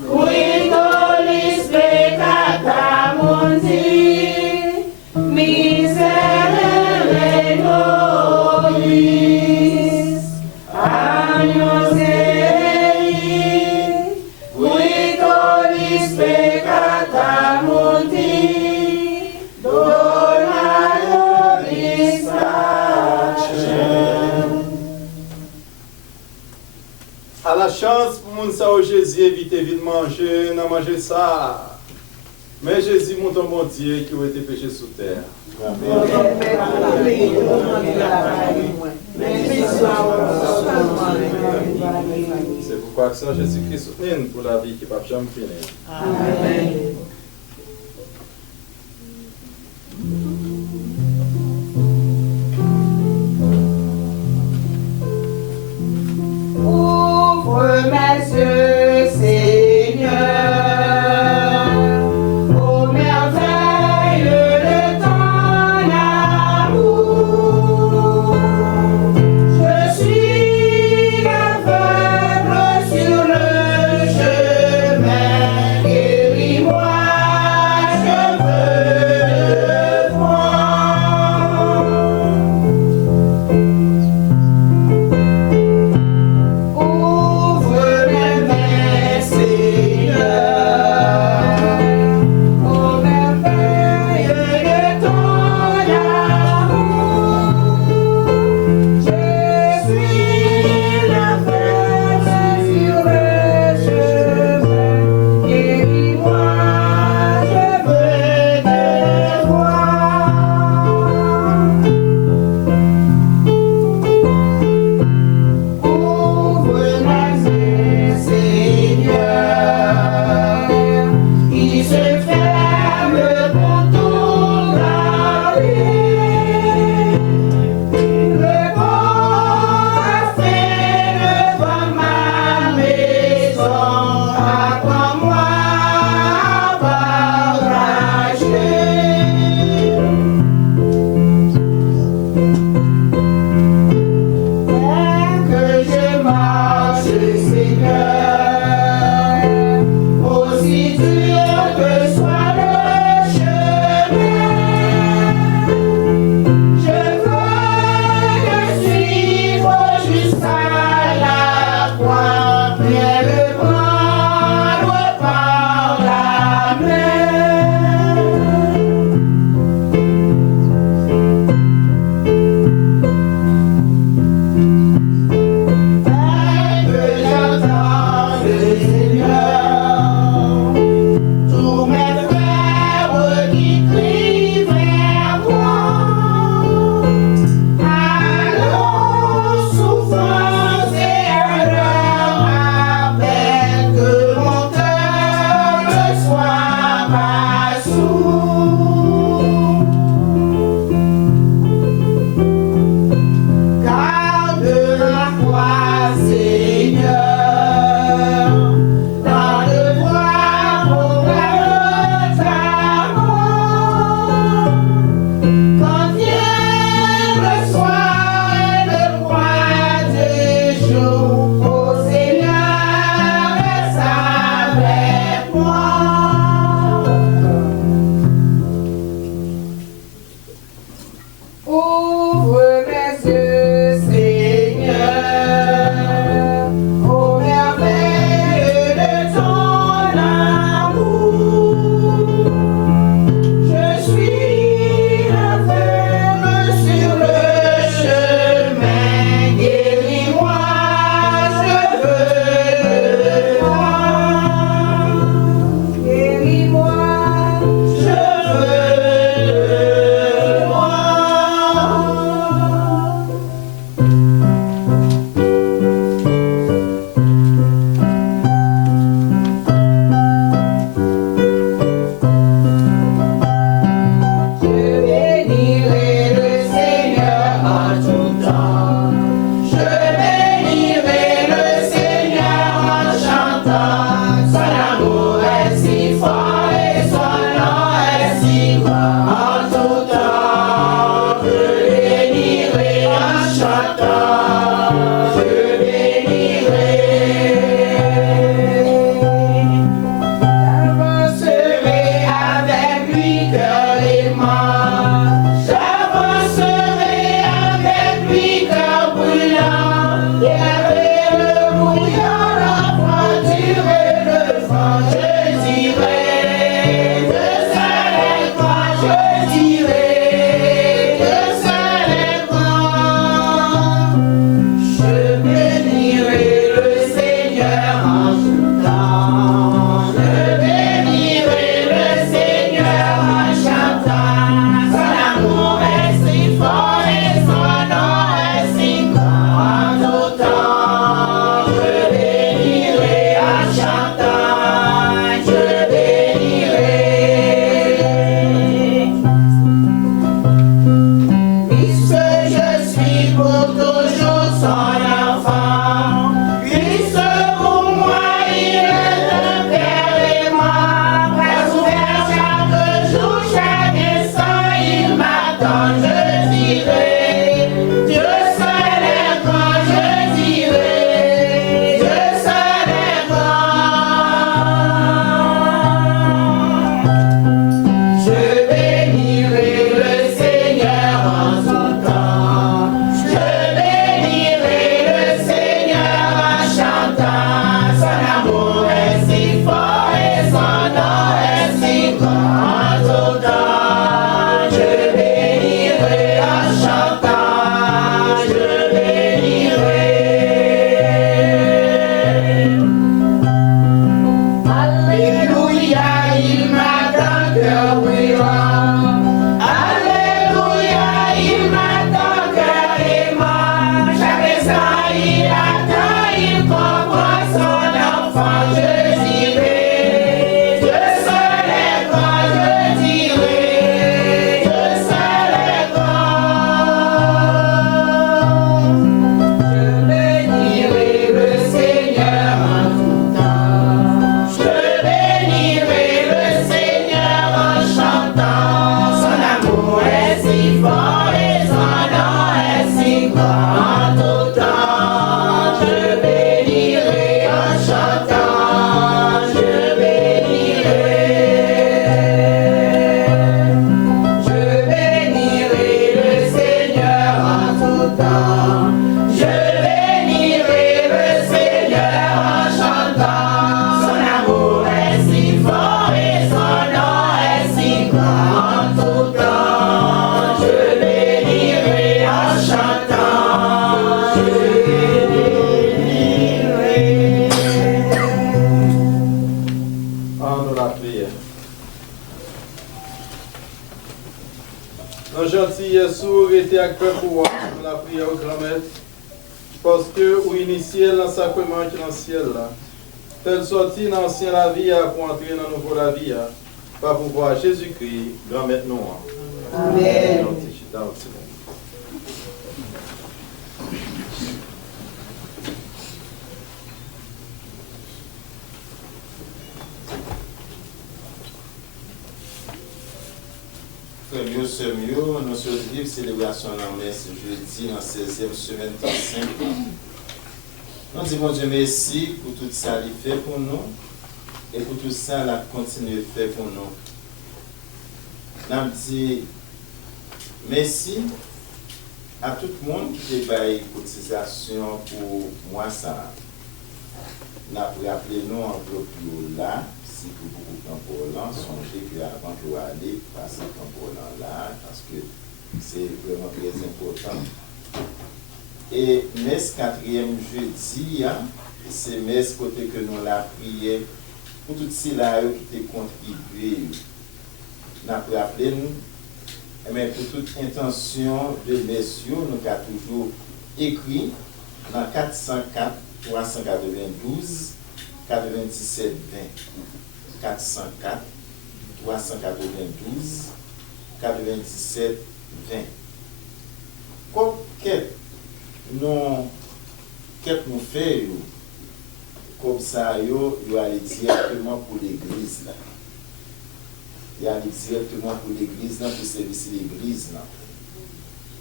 Quitoris peccata mundi, miserere nobis. Agnus Dei, Quitoris peccata mundi, dona nobis pacem. À la chance pour mon ça au Jésus éviter vite manger, n'a manger ça. Mais Jésus mon ton bon Dieu qui a été péché sous terre. C'est pourquoi que ça Jésus-Christ soutient pour la vie qui ne va jamais finir. Amen. Ouvre mes yeux, Seigneur, aux merveilles de ton amour. Je suis aveugle sur le chemin, guéris-moi. Ouvre mes yeux, Seigneur, aux merveilles de ton amour. Je suis aveugle sur le chemin, guéris-moi, je veux le voir. Guéris-moi, je veux le voir. Je bénirai le Seigneur en tout temps. Je bénirai le Seigneur en chantant. Son amour est si fort et son nom est si grand. En tout temps, je bénirai en chantant. Je bénirai. J'avancerai avec lui cœur aimant. J'avancerai avec lui cœur brûlant. Et avec le brouillon, l'enfanturer le vent. Je dirai, que seul est grand. Je dirai, que seul est grand. Je bénirai le Seigneur en tout temps. Je bénirai le Seigneur en chantant. Son amour est si fort et son nom est si grand. En tout temps, je bénirai en chantant. Je bénirai. Puisque je suis pour toujours son enfant, puisque pour moi il est un père aimant, bras ouverts chaque jour, chaque instant il m'attend. Je dirai, Dieu seul est grand. Je dirai, Dieu seul est grand. Je bénirai le Seigneur en tout temps. Je bénirai le Seigneur en chantant. Son amour est si fort et son nom est si grand. En tout temps, je bénirai en chantant. Je bénirai. Alléluia, il m'attend cœur brûlant. Alléluia, il m'attend cœur aimant. Chaque instant il attend, il comprend son enfant. Je dirai, Dieu seul est grand. Je dirai, Dieu seul est grand. Je bénirai le Seigneur en tout temps. Je bénirai le Seigneur en chantant. Son amour est si fort et son nom est si grand. En tout temps, je bénirai en chantant. Je bénirai. Je bénirai le Seigneur en tout temps. Je bénirai le Seigneur en chantant. Son amour est si fort et son nom est si grand. En tout temps, je bénirai en chantant. Je bénirai. En nous la prière. Nos gentils Yesou était avec pouvoir pour la prière au grand maître. Parce que ou initié dans le sacrement qui est dans le ciel là. Telle sortie dans l'ancien la vie pour entrer dans le nouveau la vie par pouvoir Jésus-Christ, grand maître nous. Amen. Frère mieux, sœur mieux, nous sommes vivre célébration en messe jeudi en 16e semaine 35. Nous disons bon Dieu merci pour tout ça qu'il fait pour nous et pour tout ça qu'il continue de faire pour nous. Nous disons merci à tout le monde qui débaille cotisation pour moi ça. N'a rappelé nous enveloppe là, si pour beaucoup de temps pour l'an, songez qu'avant que vous allez passer le temps pour l'an là, parce que c'est vraiment très important. Et messe 4e jeudi, hein, c'est messe côté que nous la prié pour tout cela qui te contribué. N'a rappelé nous, mais pour toute intention de messieurs, nous avons toujours écrit dans 404 392 97 20. 404 392 97 20. Comme qu'est-ce nous fait comme ça, yo aller directement pour l'église là. Il aller directement pour l'église là, pour servir l'église là.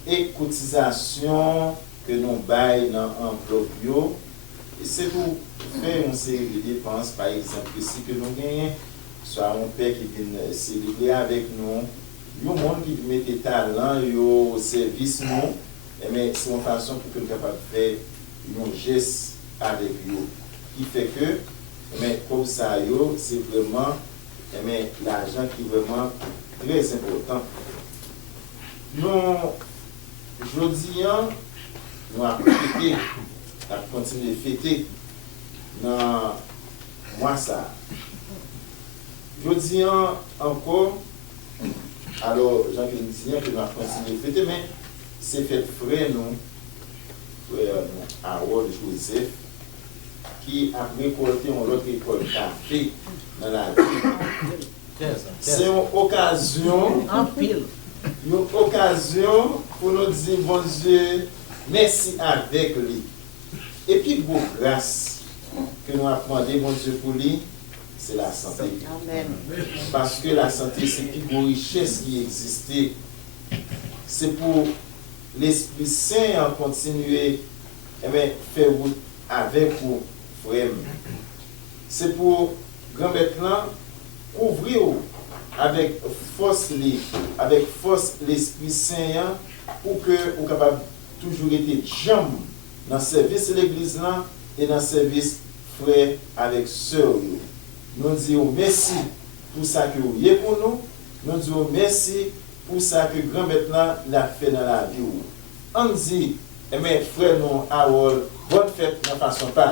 Et cotisation que nous baillons dans l'enveloppe yo, c'est pour faire une série de dépenses, par exemple, si que nous gagnons, soit un père qui vient célébrer avec nous, il y a un monde qui met des talents au service nous, mais c'est une façon pour que nous soyons capables de faire un geste avec eux. Qui fait que, mais comme ça, c'est vraiment l'argent qui est vraiment très important. Nous, aujourd'hui, nous avons fêté, nous avons continué de fêter dans moi ça. Aujourd'hui encore, alors Jean-Claude disait que nous avons continué de fêter, mais c'est fait frère nous, frère Harold Joseph, qui a récolté une autre école café dans la vie. C'est une occasion, pour nous dire, bon Dieu, merci avec lui. Et puis, bon, grâce que nous avons demandé, bon Dieu, pour lui, c'est la santé. Amen. Parce que la santé, c'est une plus grande richesse qui existait. C'est pour l'Esprit Saint en continuer à faire route avec vous. C'est pour grand-mère couvrir avec force l'Esprit Saint pour que vous capable toujours être jambes dans le service de l'église là et dans le service frère avec sœur. Nous disons merci pour ça que vous êtes pour nous. Nous disons merci pour ça que grand-mère l'a fait dans la vie. On dit, frère nous, Harold, bonne fête de façon pas.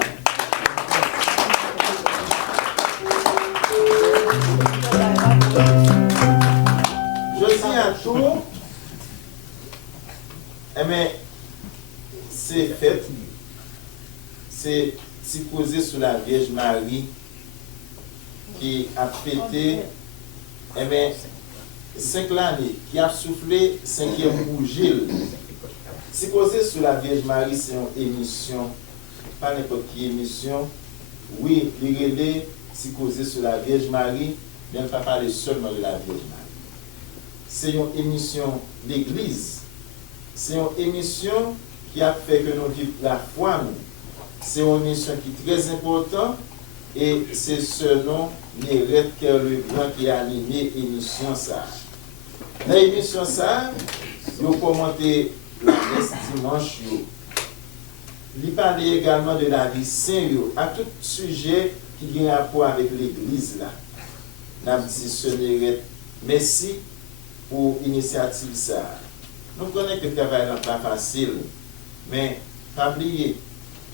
Je dis à tout, c'est fait, c'est posé sur la Vierge Marie qui a fêté 5 l'année, qui a soufflé 5e bougile. C'est posé sur la Vierge Marie, c'est une émission, pas n'importe qui émission. Oui, il est si causé sur la Vierge Marie, mais on ne peut pas parler seulement de la Vierge Marie. C'est une émission d'église. C'est une émission qui a fait que nous vivons la foi. C'est une émission qui est très importante et c'est ce nom, Nérette le Grand, qui a animé l'émission ça. Dans l'émission ça, nous commenté la messe dimanche. Il parlait également de la vie sainte, à tout sujet qui a rapport avec l'église là. Nous dit ce Nérette, merci pour l'initiative ça. Nous connaissons que le travail n'est pas facile, mais pas oublier,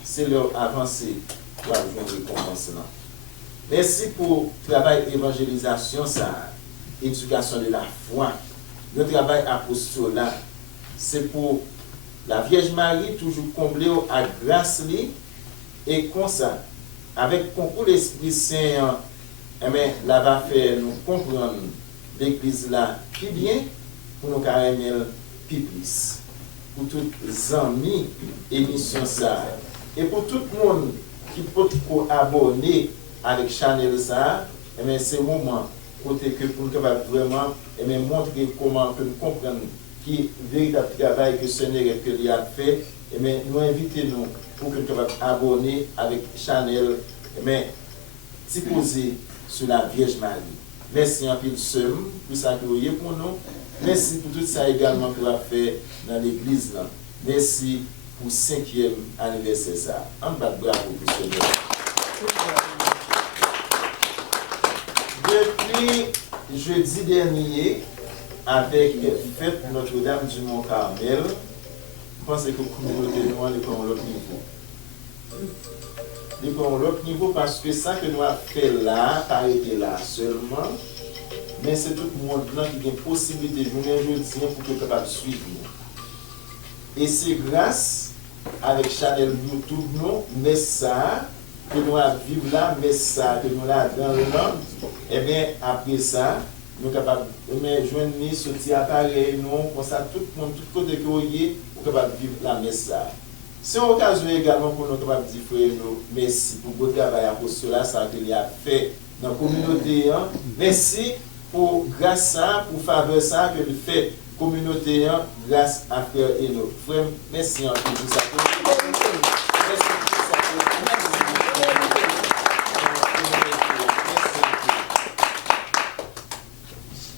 c'est leur avancée pour avoir une récompense là. Merci pour le travail d'évangélisation, ça, éducation de la foi. Le travail apostolat, c'est pour la Vierge Marie toujours comblée à grâce et comme ça, avec concours l'Esprit Saint, là va faire nous comprendre l'église là plus bien pour nous carrément plus plus. Pour tous les amis, émission ça. Et pour tout le monde qui peut abonner avec Chanel ça, c'est le moment côté que pour nous vraiment montrer comment que nous comprenons qui véritable travail que ce n'est que lui a fait, nous invitons pour que nous puissions abonner avec Chanel, poser sur la Vierge Marie. Merci en pile seul pour ça que vous avez pour nous. Merci pour tout ça également que vous avez fait dans l'église. Merci pour 5e anniversaire ça. Un bat bravo pour ce Seigneur. Depuis jeudi dernier, avec Fête Notre-Dame du Mont-Carmel, je pense que la communauté noire est à l'autre niveau. Il est à l'autre niveau parce que ça que nous avons fait là, pas été là seulement, mais c'est tout le monde là qui a une possibilité de venir jeudi pour que capable de suivre nous. Et c'est grâce avec Chanel YouTube, nous, mais ça, que nous vivons là, mais ça, que nous là dans le monde, et bien après ça, nous sommes capables de joindre nous, sortir appareil, nous, comme ça, tout le monde, tout côté que vous voyez, nous sommes capables de vivre la messe. C'est une occasion également pour nous capables de dire, frère, nous, merci pour le travail à cela, ça qu'il a fait dans la communauté. Merci pour grâce ça, pour faveur ça, que le fait communauté grâce à frère Eno. Frère, merci en tout ça. Merci pour ça.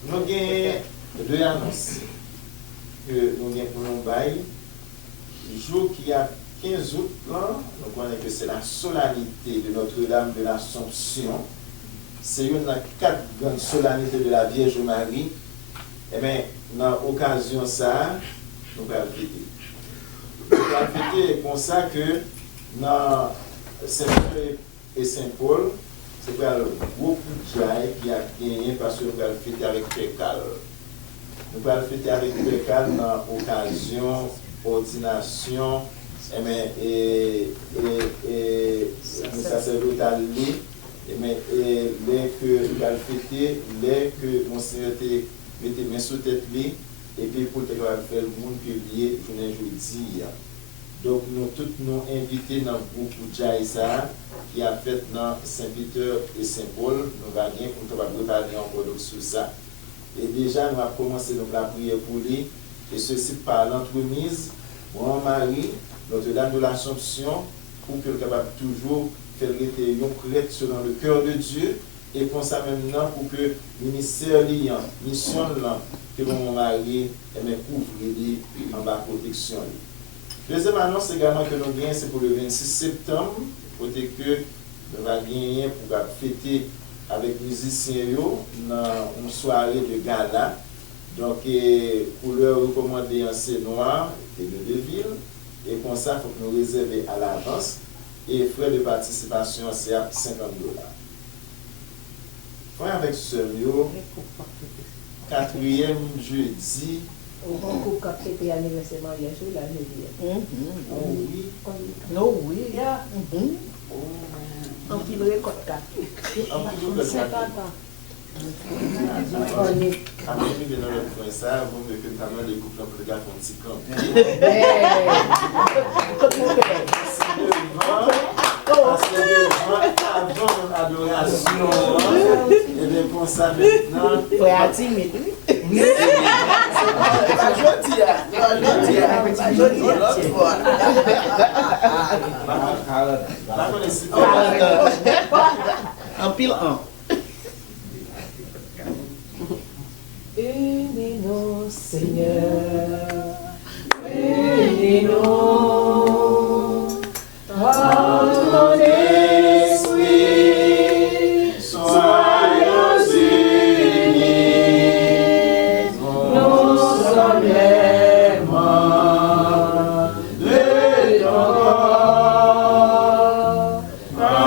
Nous avons 2 annonces que nous avons pour nous bail. Le jour qui a 15 août, nous connaissons que c'est la solennité de Notre-Dame de l'Assomption. C'est une des 4 grandes solennités de la Vierge Marie. Eh bien, dans l'occasion ça, nous allons fêter. Nous allons fêter comme ça que dans Saint-Pierre et Saint-Paul, c'est pas le gros coup de jaille qui a gagné parce que nous allons fêter avec Pécal. Nous allons fêter avec Pécal dans l'occasion, ordination, et sacerdotal, mais les que nous allons fêter, les que Monseigneur mettez main sur tête et puis pour faire le monde publier journée jeudi. Donc nous tous nous invités dans le groupe Jaïsa qui a fait dans Saint-Peter et Saint-Paul. Nous allons bien pour nous préparer encore sur ça. Et déjà nous avons commencé la prière pour lui et ceci par l'entremise Grand Marie, Notre-Dame de l'Assomption, pour que le capable toujours faire une prêtre selon le cœur de Dieu. Et pour ça maintenant, pour que le ministère liant, mission là, que mon mari couvre en bas protection. Deuxième annonce également que nous gagnons, c'est pour le 26 septembre, côté que nous allons gagner pour fêter avec les musiciens dans une soirée de gala. Donc, couleur recommandée en c'est noir et de Deville. Et pour ça, il faut que nous réservions à l'avance. Et frais de participation, c'est à $50. Avec ce mio, 4e jeudi. On peut fêter l'anniversaire mariage la jeudi. Oui. Non, oui. On peut le récolter. On peut le 50 ans. Après, nous venons de faire ça, vous me faites quand même les couples pour le gars qu'on s'y camp. Avant mon adoration, et bien pour ça maintenant. Il faut être timide. En pile 1. Unis-nous, Seigneur, unis-nous, dans ton esprit, soyons unis, nous sommes les membres de ton corps, quand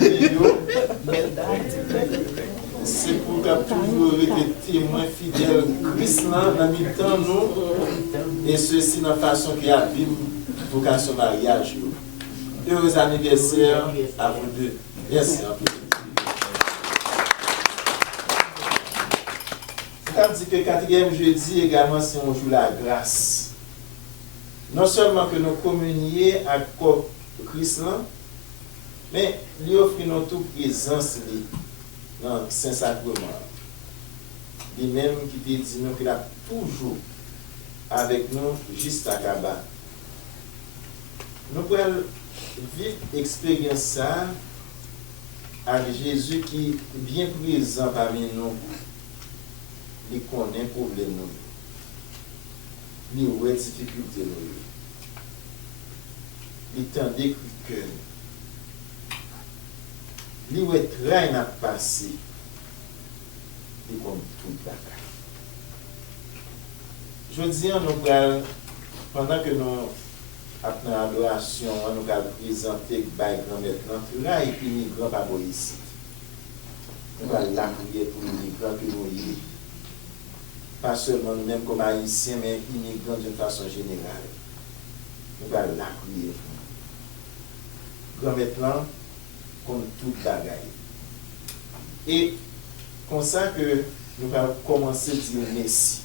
de l'union, c'est pour que toujours été témoin fidèle Christ dans le temps nous et ceci dans la façon qu'il a vécu vocation mariage. Heureux anniversaire à vous deux. Merci. Ça dit que 4e jeudi également si on joue la grâce. Non seulement que nous communions à corps Christ, Mais lui offre nous toute présence dans le Saint-Sacrement. Lui-même qui te dit nous qu'il a toujours avec nous jusqu'à Kaba. Nous pouvons vivre l'expérience ça avec Jésus qui est bien présent parmi nous. Il connaît le problème nous. Il voit les difficultés nous. Il tend des cœur. Il voit très n'a passé. Il comme tout bagage. Je dis nous pendant que nous après l'adoration, nous allons présenter par grand-mère là et puis migrants pas ici. Nous allons la prier pour les migrants que nous y pas seulement nous-mêmes comme haïtiens, mais immigrants d'une façon générale. Nous allons la prier pour nous. Grand-mère comme tout bagaille. Et comme ça que nous allons commencer à dire merci.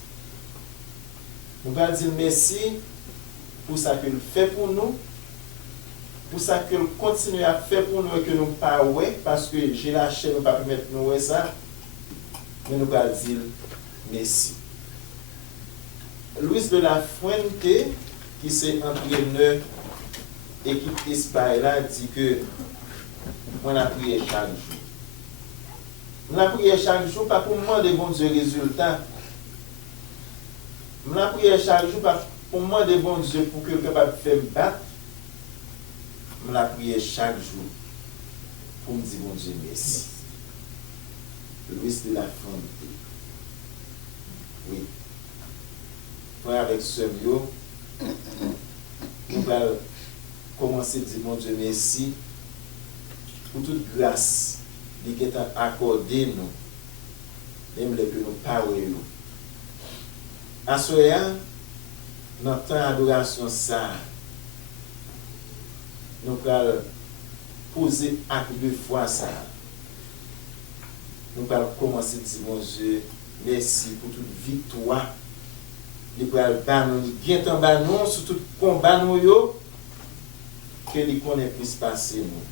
Nous allons dire merci pour ça qu'il fait pour nous, pour ça qu'il continue à faire pour nous et que nous ne pas ouais, parce que j'ai lâché, nous ne pas permettre nous ouais ça, mais nous allons dire merci. Luis de la Fuente, qui s'est entraîneur équipe Espagne là, dit que on a prié chaque jour. On a prié chaque jour, pas pour demander bon Dieu résultat. On a prié chaque jour, pas pour demander bon Dieu pour que capable de faire battre. On a prié chaque jour pour me dire bon Dieu merci. Luis de la Fuente. Oui. Frère avec ce mieux, nous allons commencer à dire mon Dieu merci pour toute grâce qui est accordée nous, même les que nous parlons. À ce moment, dans temps d'adoration, ça, nous allons poser acte de foi ça. Nous allons commencer à dire mon Dieu merci pour toute victoire. Nous allons bien nous sur tout combat nous que nous connaissons plus passer nous.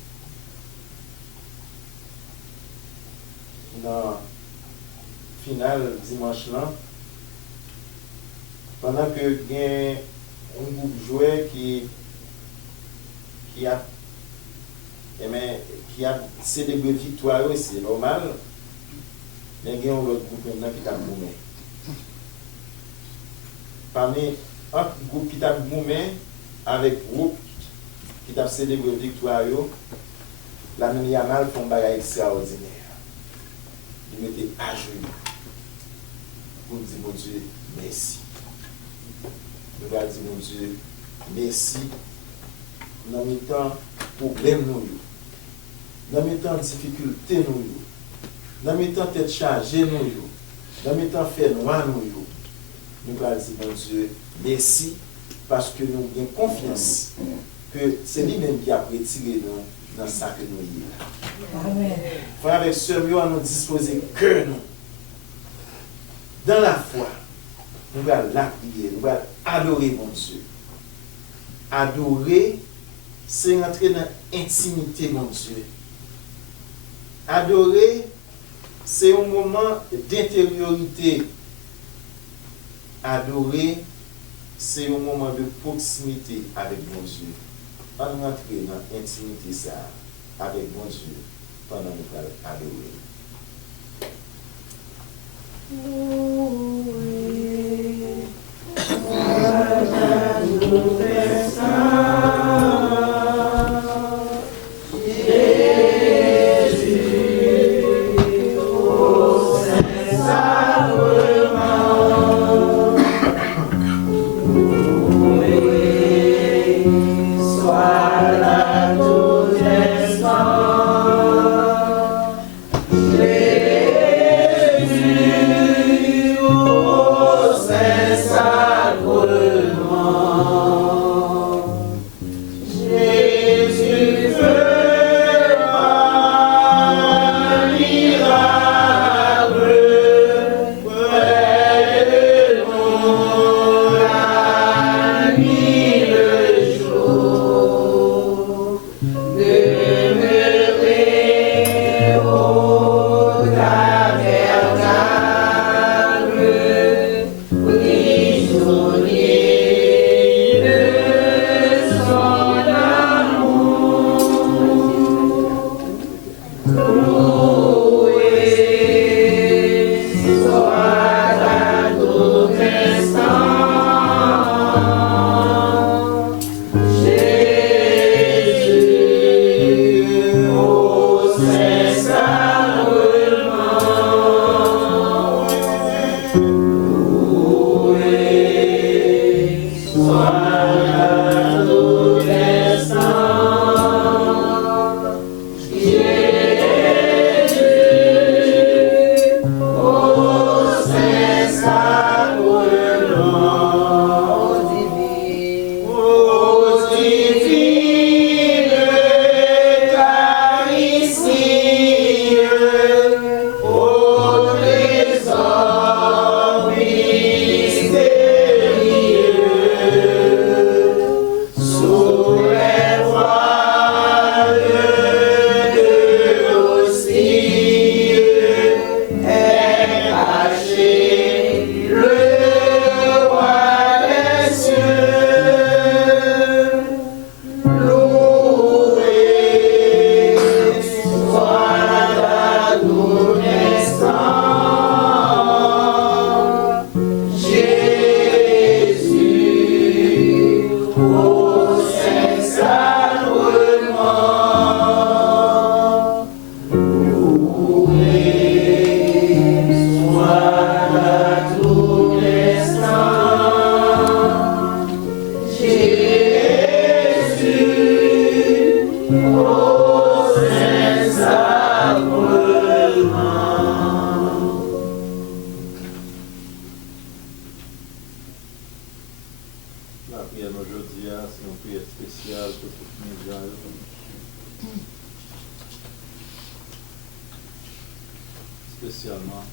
Dans le final dimanche là, pendant que il y a un groupe de joueurs qui a célébré victoire, c'est normal, mais il y a un autre groupe maintenant qui a moumé. Parmi un groupe qui a moumé avec un groupe qui a célébré victoire, la même Yamal font un bagage extraordinaire. Il mettait à genoux pour dire mon Dieu merci. Nous allons dire mon Dieu merci. Dans mes temps problème nous, dans mes temps difficulté nous, dans mes temps tête chargée nous, dans mes temps fait noir nous, nous allons dire mon Dieu merci parce que nous avons confiance que c'est lui-même qui a retiré nous dans ça que nous y Amen. Frère avec ce mieux à nous disposer que nous. Dans la foi, nous allons la prier, nous allons adorer mon Dieu. Adorer, c'est entrer dans l'intimité, mon Dieu. Adorer, c'est un moment d'intériorité. Adorer, c'est un moment de proximité avec mon Dieu. On entre dans l'intimité ça avec mon Dieu pendant que nous allons adorer. Sacrement. spécialement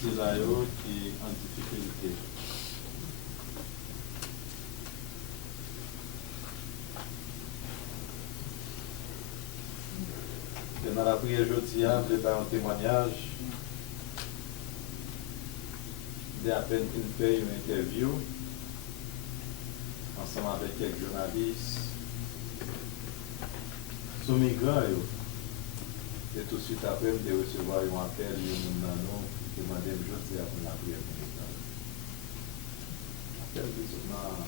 c'est là qui en difficulté. Et dans la prière aujourd'hui, je vais faire un témoignage d'à peine une paye une interview ensemble avec quelques journalistes sur migrants. Et tout de suite après, je vais recevoir un appel de mon nano qui demandait aujourd'hui à la prière médicale. Appel de seulement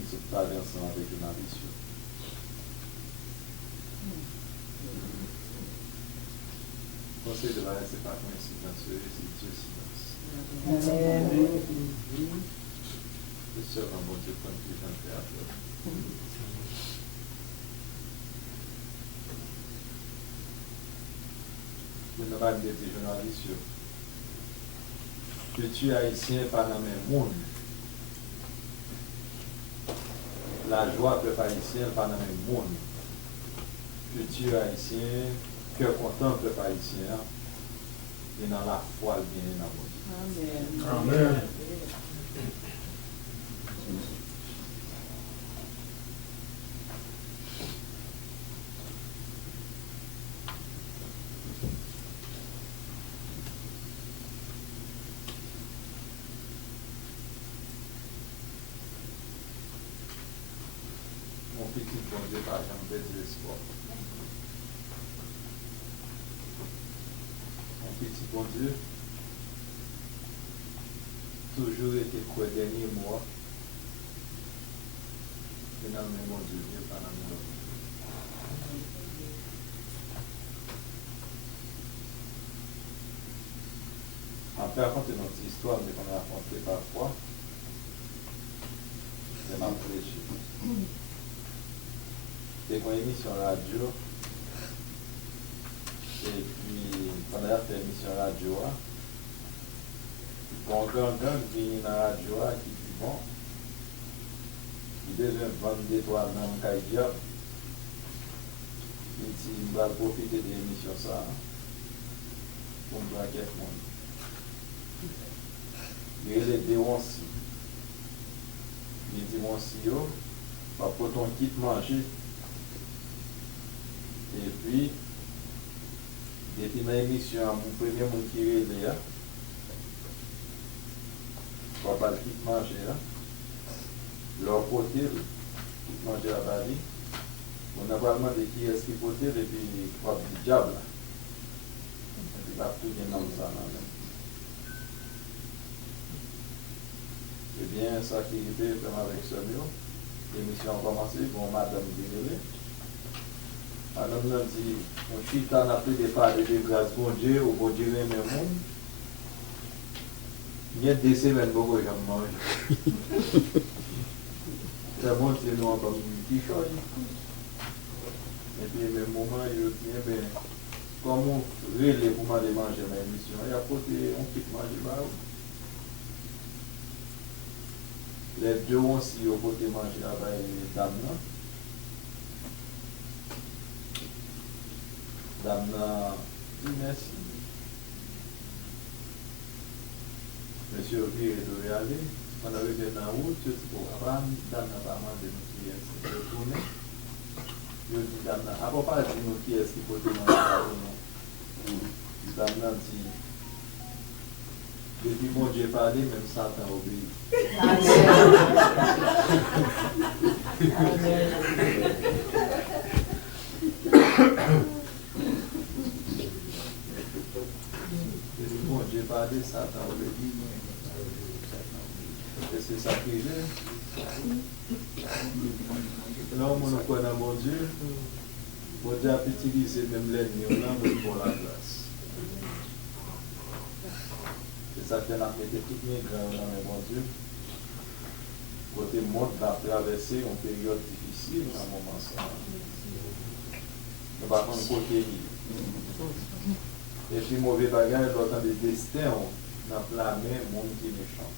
ils se parlent ensemble avec les journalistes. Conseil de la c'est pas coïncidence, c'est Dieu silence. Le seul un bon Dieu comme plus un créateur. Je ne vais pas dire des journalistes que tu es haïtien par le même monde. La joie peuple haïtien par le même monde. Que tu es haïtien, cœur content peuple haïtien, et dans la foi le bien dans le monde. Amen. Mon petit bon Dieu, par exemple, désespoir. Mon petit bon Dieu, toujours été quoi dernier mois, et dans le même bon Dieu, pas dans le même. Après, raconter notre histoire, mais qu'on a raconté parfois, c'est ma réfléchir. C'est une émission radio, et puis pendant la émission radio, bon grand qui vient dans la radio qui dit bon, il devait vendre des toiles dans le cahier diable. Il dit il va profiter de l'émission ça pour me braquer le monde. Il est dénoncé. Il dit mon CEO, va pour ton kit manger. Et puis, depuis ma émission, mon premier monde qui est là, je ne vais pas le kit manger là. Leur côté, le kit manger à Bali. On a pas demandé qui est-ce qui côté, et puis, je vais le diable là. Il va tout bien dans ça. Eh bien, ça qui était avec ce mur, l'émission a commencé, bon, madame Guérélé. Madame l'a dit, on chitan a pris des parler de grâce, bon Dieu, ou bon Dieu, même monde. Il y a des semaines, beaucoup de gens mangent. C'est bon, c'est nous comme une petite chose. Et puis, même moment, il dit, eh bien, comme on relève pour manger ma émission, il y a côté, on quitte manger là. Les deux aussi au côté manger avec dame. Dame, merci. Monsieur Viré devait aller. On avait été dans la route, je dis pour Abraham, dame n'a pas mangé nous qui est retourné. Je dis dame, à part pas dire nous qui est qui peut manger ou non. Dame n'a dit. Depuis bon Dieu parlé, même Satan obéit. Depuis bon Dieu parlé, Satan obéit. Et c'est ça qui est. Là, on a quoi dans mon Dieu? Bon Dieu a utilisé même l'ennemi, on a pour la grâce. C'est ça qu'on a fait toutes mes grands dans mes bons Dieu. Côté monde a traversé une période difficile à un moment ça. Nous par contre côté et puis mauvais bagage l'autant de destin dans la main monde qui est méchant.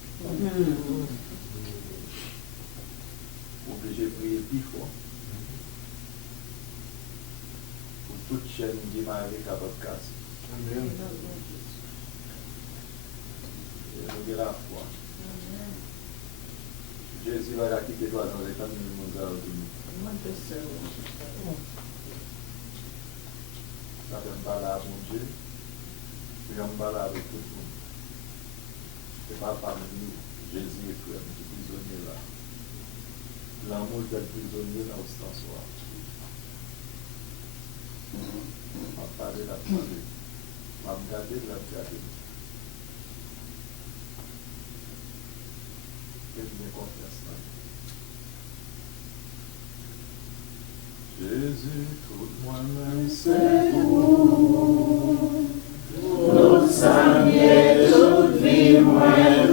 Obligé de prier plus fort. toute chaîne qui m'a avec capable de casser. Amen. Et nous avons la foi. Jésus va quitter toi dans les temps de nous avons dit. Ça fait un balade à mon Dieu. Puis on balade avec tout le monde. C'est pas parmi nous. Jésus est frère, qui prisonnier là. L'amour del prisonnier dans le sens soir. On va parler là, on va regarder là, regarder. Faites-moi confiance là. Jésus, tout moi-même, c'est vous. Tout samedi, toute vie, moi-même.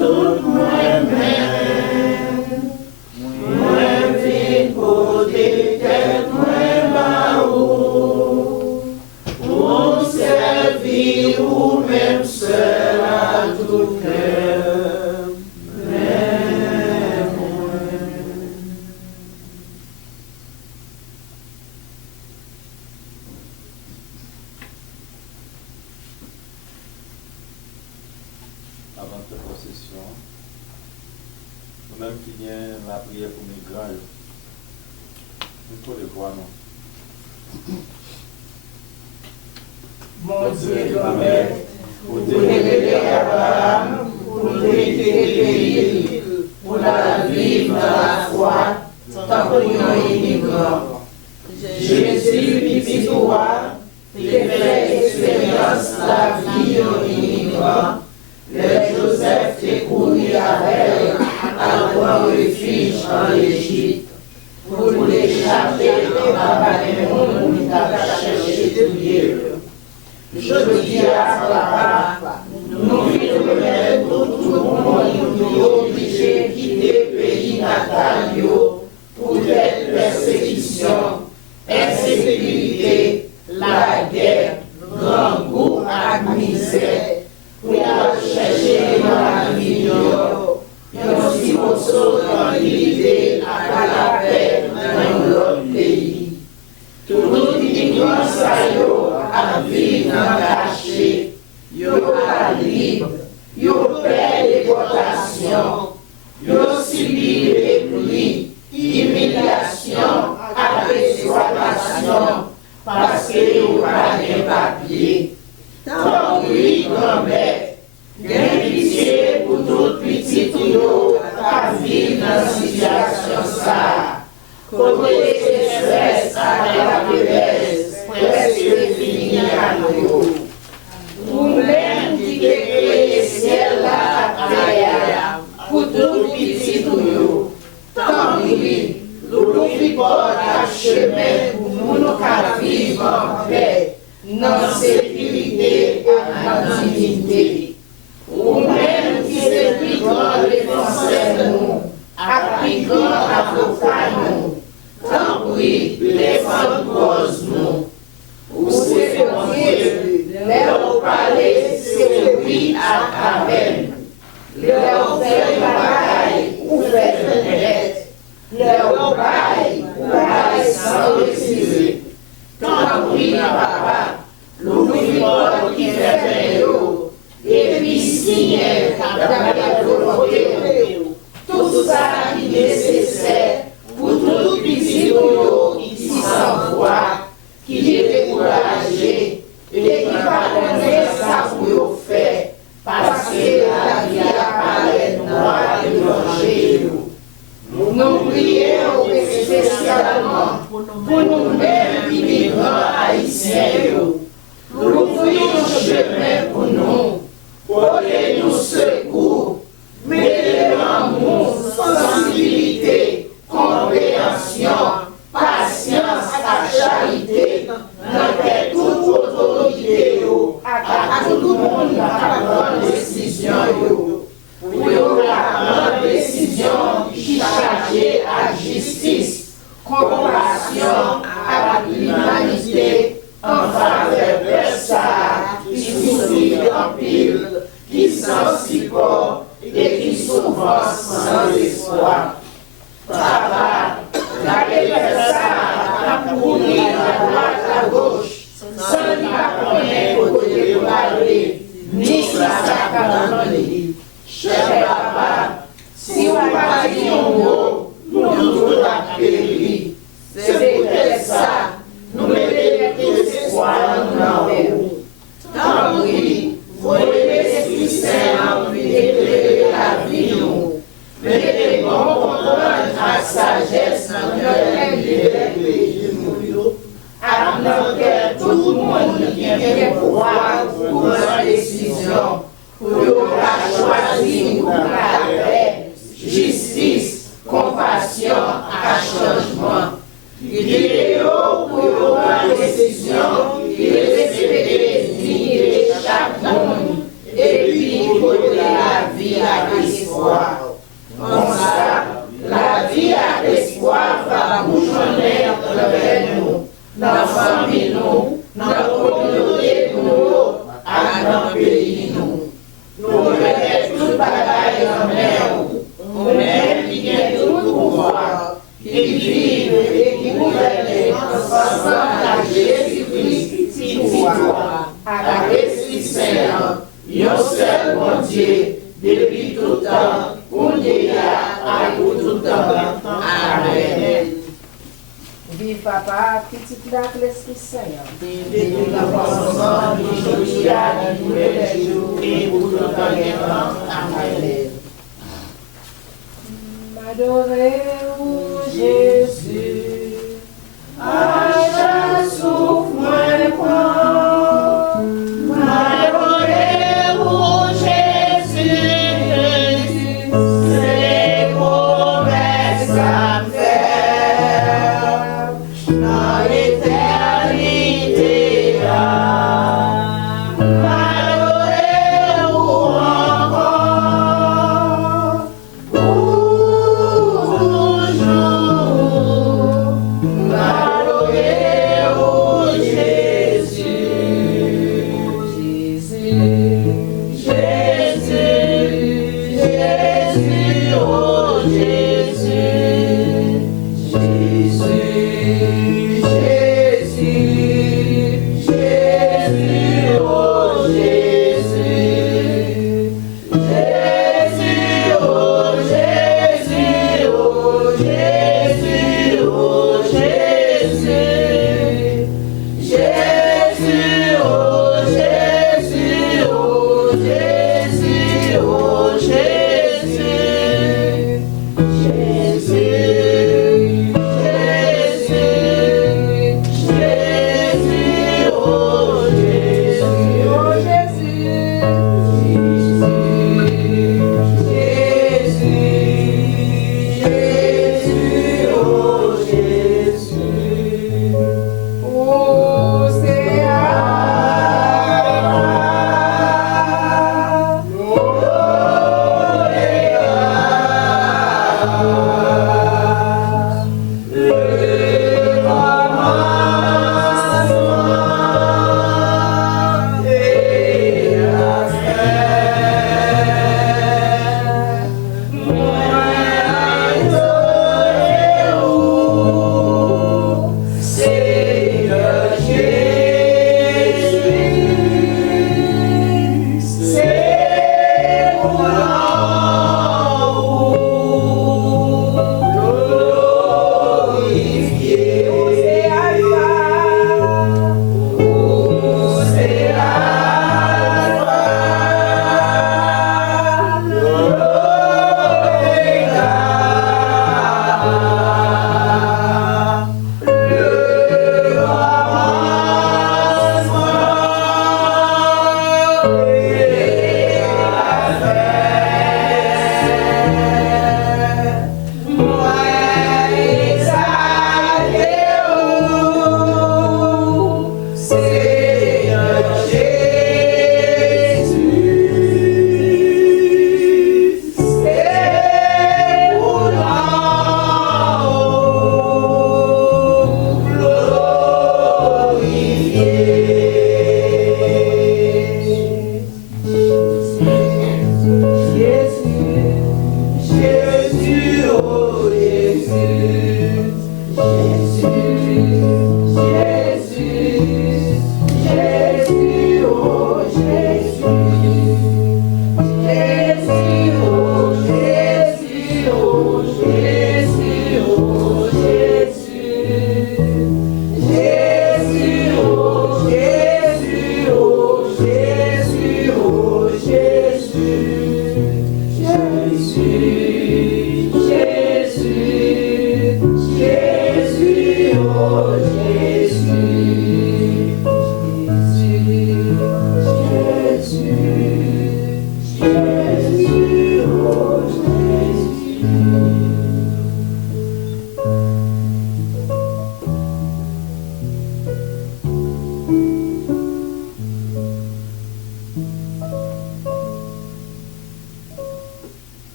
Moi vite côté tête, moi baou. Pour servir ou même seul à tout cœur. Avant toute procession, nous-mêmes qui vient la prière pour mes grands, nous pouvons les voir, non? Mon Dieu, grand-mère, pour t'aider Abraham, pour t'aider pour la vivre dans la foi, tant que nous immigrants. Jésus, petit toi, t'es fait expérience la vie en immigrant. Le Joseph t'est couru avec un grand refuge en Égypte. Pour l'échapper dans la monde, il t'a cherché tout Dieu. Je dis à papa, nous vivons tout le monde, nous obligés de quitter le pays natal pour des persécutions, insécurité, la guerre, grand goût à misère, pour chercher dans la vie, aussi pour tranquillité à la paix dans notre pays. Tout immigrant à vivre dans caché, yo pas libre, yo perd déportation, yo subit repli, humiliation, exploitation, parce que yo pas de papier. Tant oui, grand-mère, bien pitié pour tout petit yo à vivre dans situation ça. Côté stress à la vieillesse, presque fini à nous. Nous-mêmes qui créons le ciel là à terre, pour tout petit nous. Tant oui, nous vivons à chemin pour nous vivre en paix, dans sécurité et en dignité. Nous-mêmes qui sommes plus grands défenseurs de nous, à plus grands avocats nous. Tant oui, défendre cause nous. Ou c'est bon Dieu, leur parler, c'est oui à Amen. Leur faire bagaille, ou faire fenêtre. Leur bail, ou bail sans retirer. Tant oui, papa, l'oubli pas qui fait faire et puis signer la volonté. Tout ça qui est nécessaire pour tout petit qui s'envoie, qui est découragé et qui va connaître ça pour faire parce que la vie apparaît noire et blanche. Nous prions spécialement pour nous-mêmes immigrants haïtiens. Nous prions chemin pour nous, portez-nous secours, mettez l'amour, sensibilité, compréhension, patience, à charité, dans toute autorité, à tout le monde à prendre décision. Pour la grande décision qui chargée à justice, compassion à l'humanité, en faveur de ça qui souffre en pile, qui sans support et qui souvent sans espoir. Papa, regardez ça, à courir à droite, à gauche, attention à changement. Guidez-vous pour une décision qui respecte dignité de chaque monde et puis côté la vie à l'espoir. Comme ça, la vie à l'espoir va bouchonner à travers nous, dans la famille nous, dans la communauté nous, à dans le pays nous. Nous mettons tout bagaille en main, on met qui gagne tout pouvoir, qui vivent et qui gouvernent ensemble à Jésus-Christ, si pouvoir, à l'Esprit Saint, un seul bon Dieu, depuis tout temps, pour à pour tout temps. Amen. Vive papa, petite là, l'Esprit Saint. Depuis le commencement, aujourd'hui, à tous les jours, et pour tout temps. Amen. M'adorez-vous, Jésus, à chaque souffle, moi prends. M'adorez-vous, Jésus, c'est promesses à faire dans l'éternité. M'adorez-vous encore.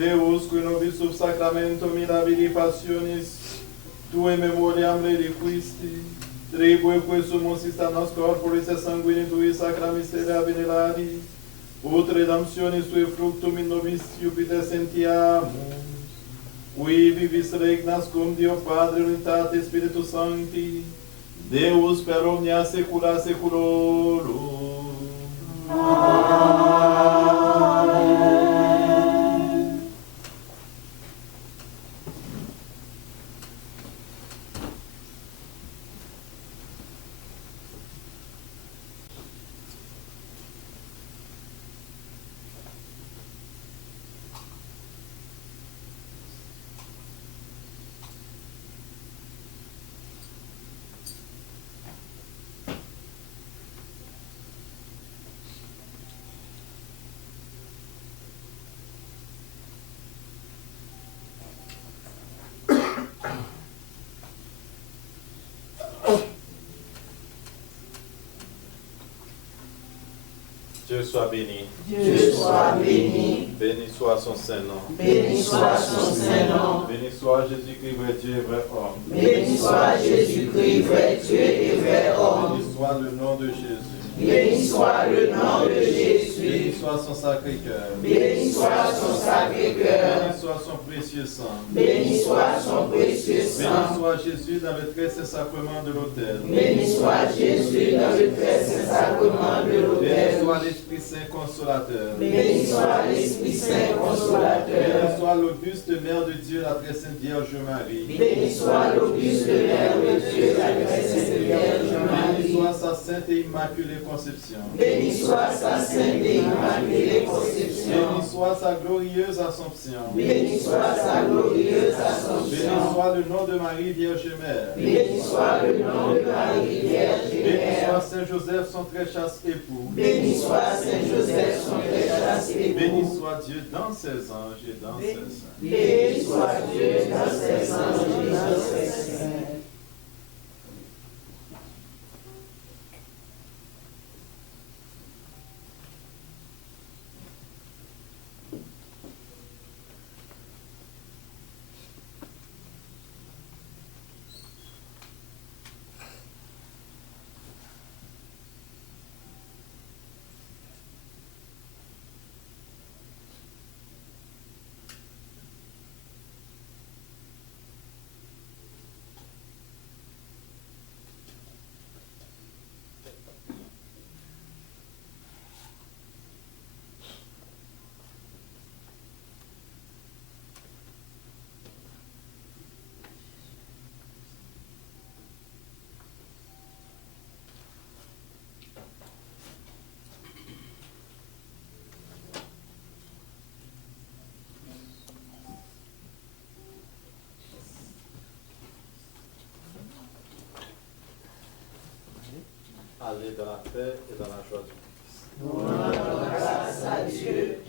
Deus, qui nobis sub sacramento mirabili passionis, tue memoriam reliquisti, tribue que sumus nos corporis et sanguini tui sacra mysteria veneraris, ut redemptionis tui fructum in nobis Jupiter sentiamus, qui vivis regnas cum Dio Padre unitate Spiritus Sancti, Deus per omnia saecula saeculorum. Dieu soit béni. Dieu soit béni. Béni soit son Saint-Nom. Béni soit son Saint-Nom. Béni soit Jésus-Christ, vrai Dieu et vrai homme. Béni soit Jésus-Christ, vrai Dieu et vrai homme. Béni soit le nom de Jésus. Béni soit le nom de Jésus. Béni soit son sacré cœur. Béni soit son sacré cœur. Béni soit son précieux sang. Béni soit son précieux Béni sang. soit Jésus dans le très saint sacrement de l'autel. Béni soit Jésus dans le très saint sacrement de Béni l'autel. soit l'Esprit Saint consolateur. Béni soit l'Esprit Saint Béni consolateur. soit l'auguste Mère de Dieu, la très sainte Vierge Marie. Béni soit l'auguste Mère de Dieu, la très sainte Vierge Béni Marie. soit sa sainte et immaculée conception. Béni soit sa sainte et immaculée conception. Béni soit sa glorieuse Assomption. Béni soit sa glorieuse Béni Assomption. soit le nom de Marie Vierge Mère. Béni soit le nom de Marie Vierge Béni Mère. soit Saint Joseph, son très chaste époux. Béni soit Saint Joseph, son très chaste Béni époux. soit Dieu dans ses anges et dans ses saints. Béni soit Dieu dans ses anges et dans ses saints. Allez dans la paix et dans la joie du Christ. Nous rendons grâce à Dieu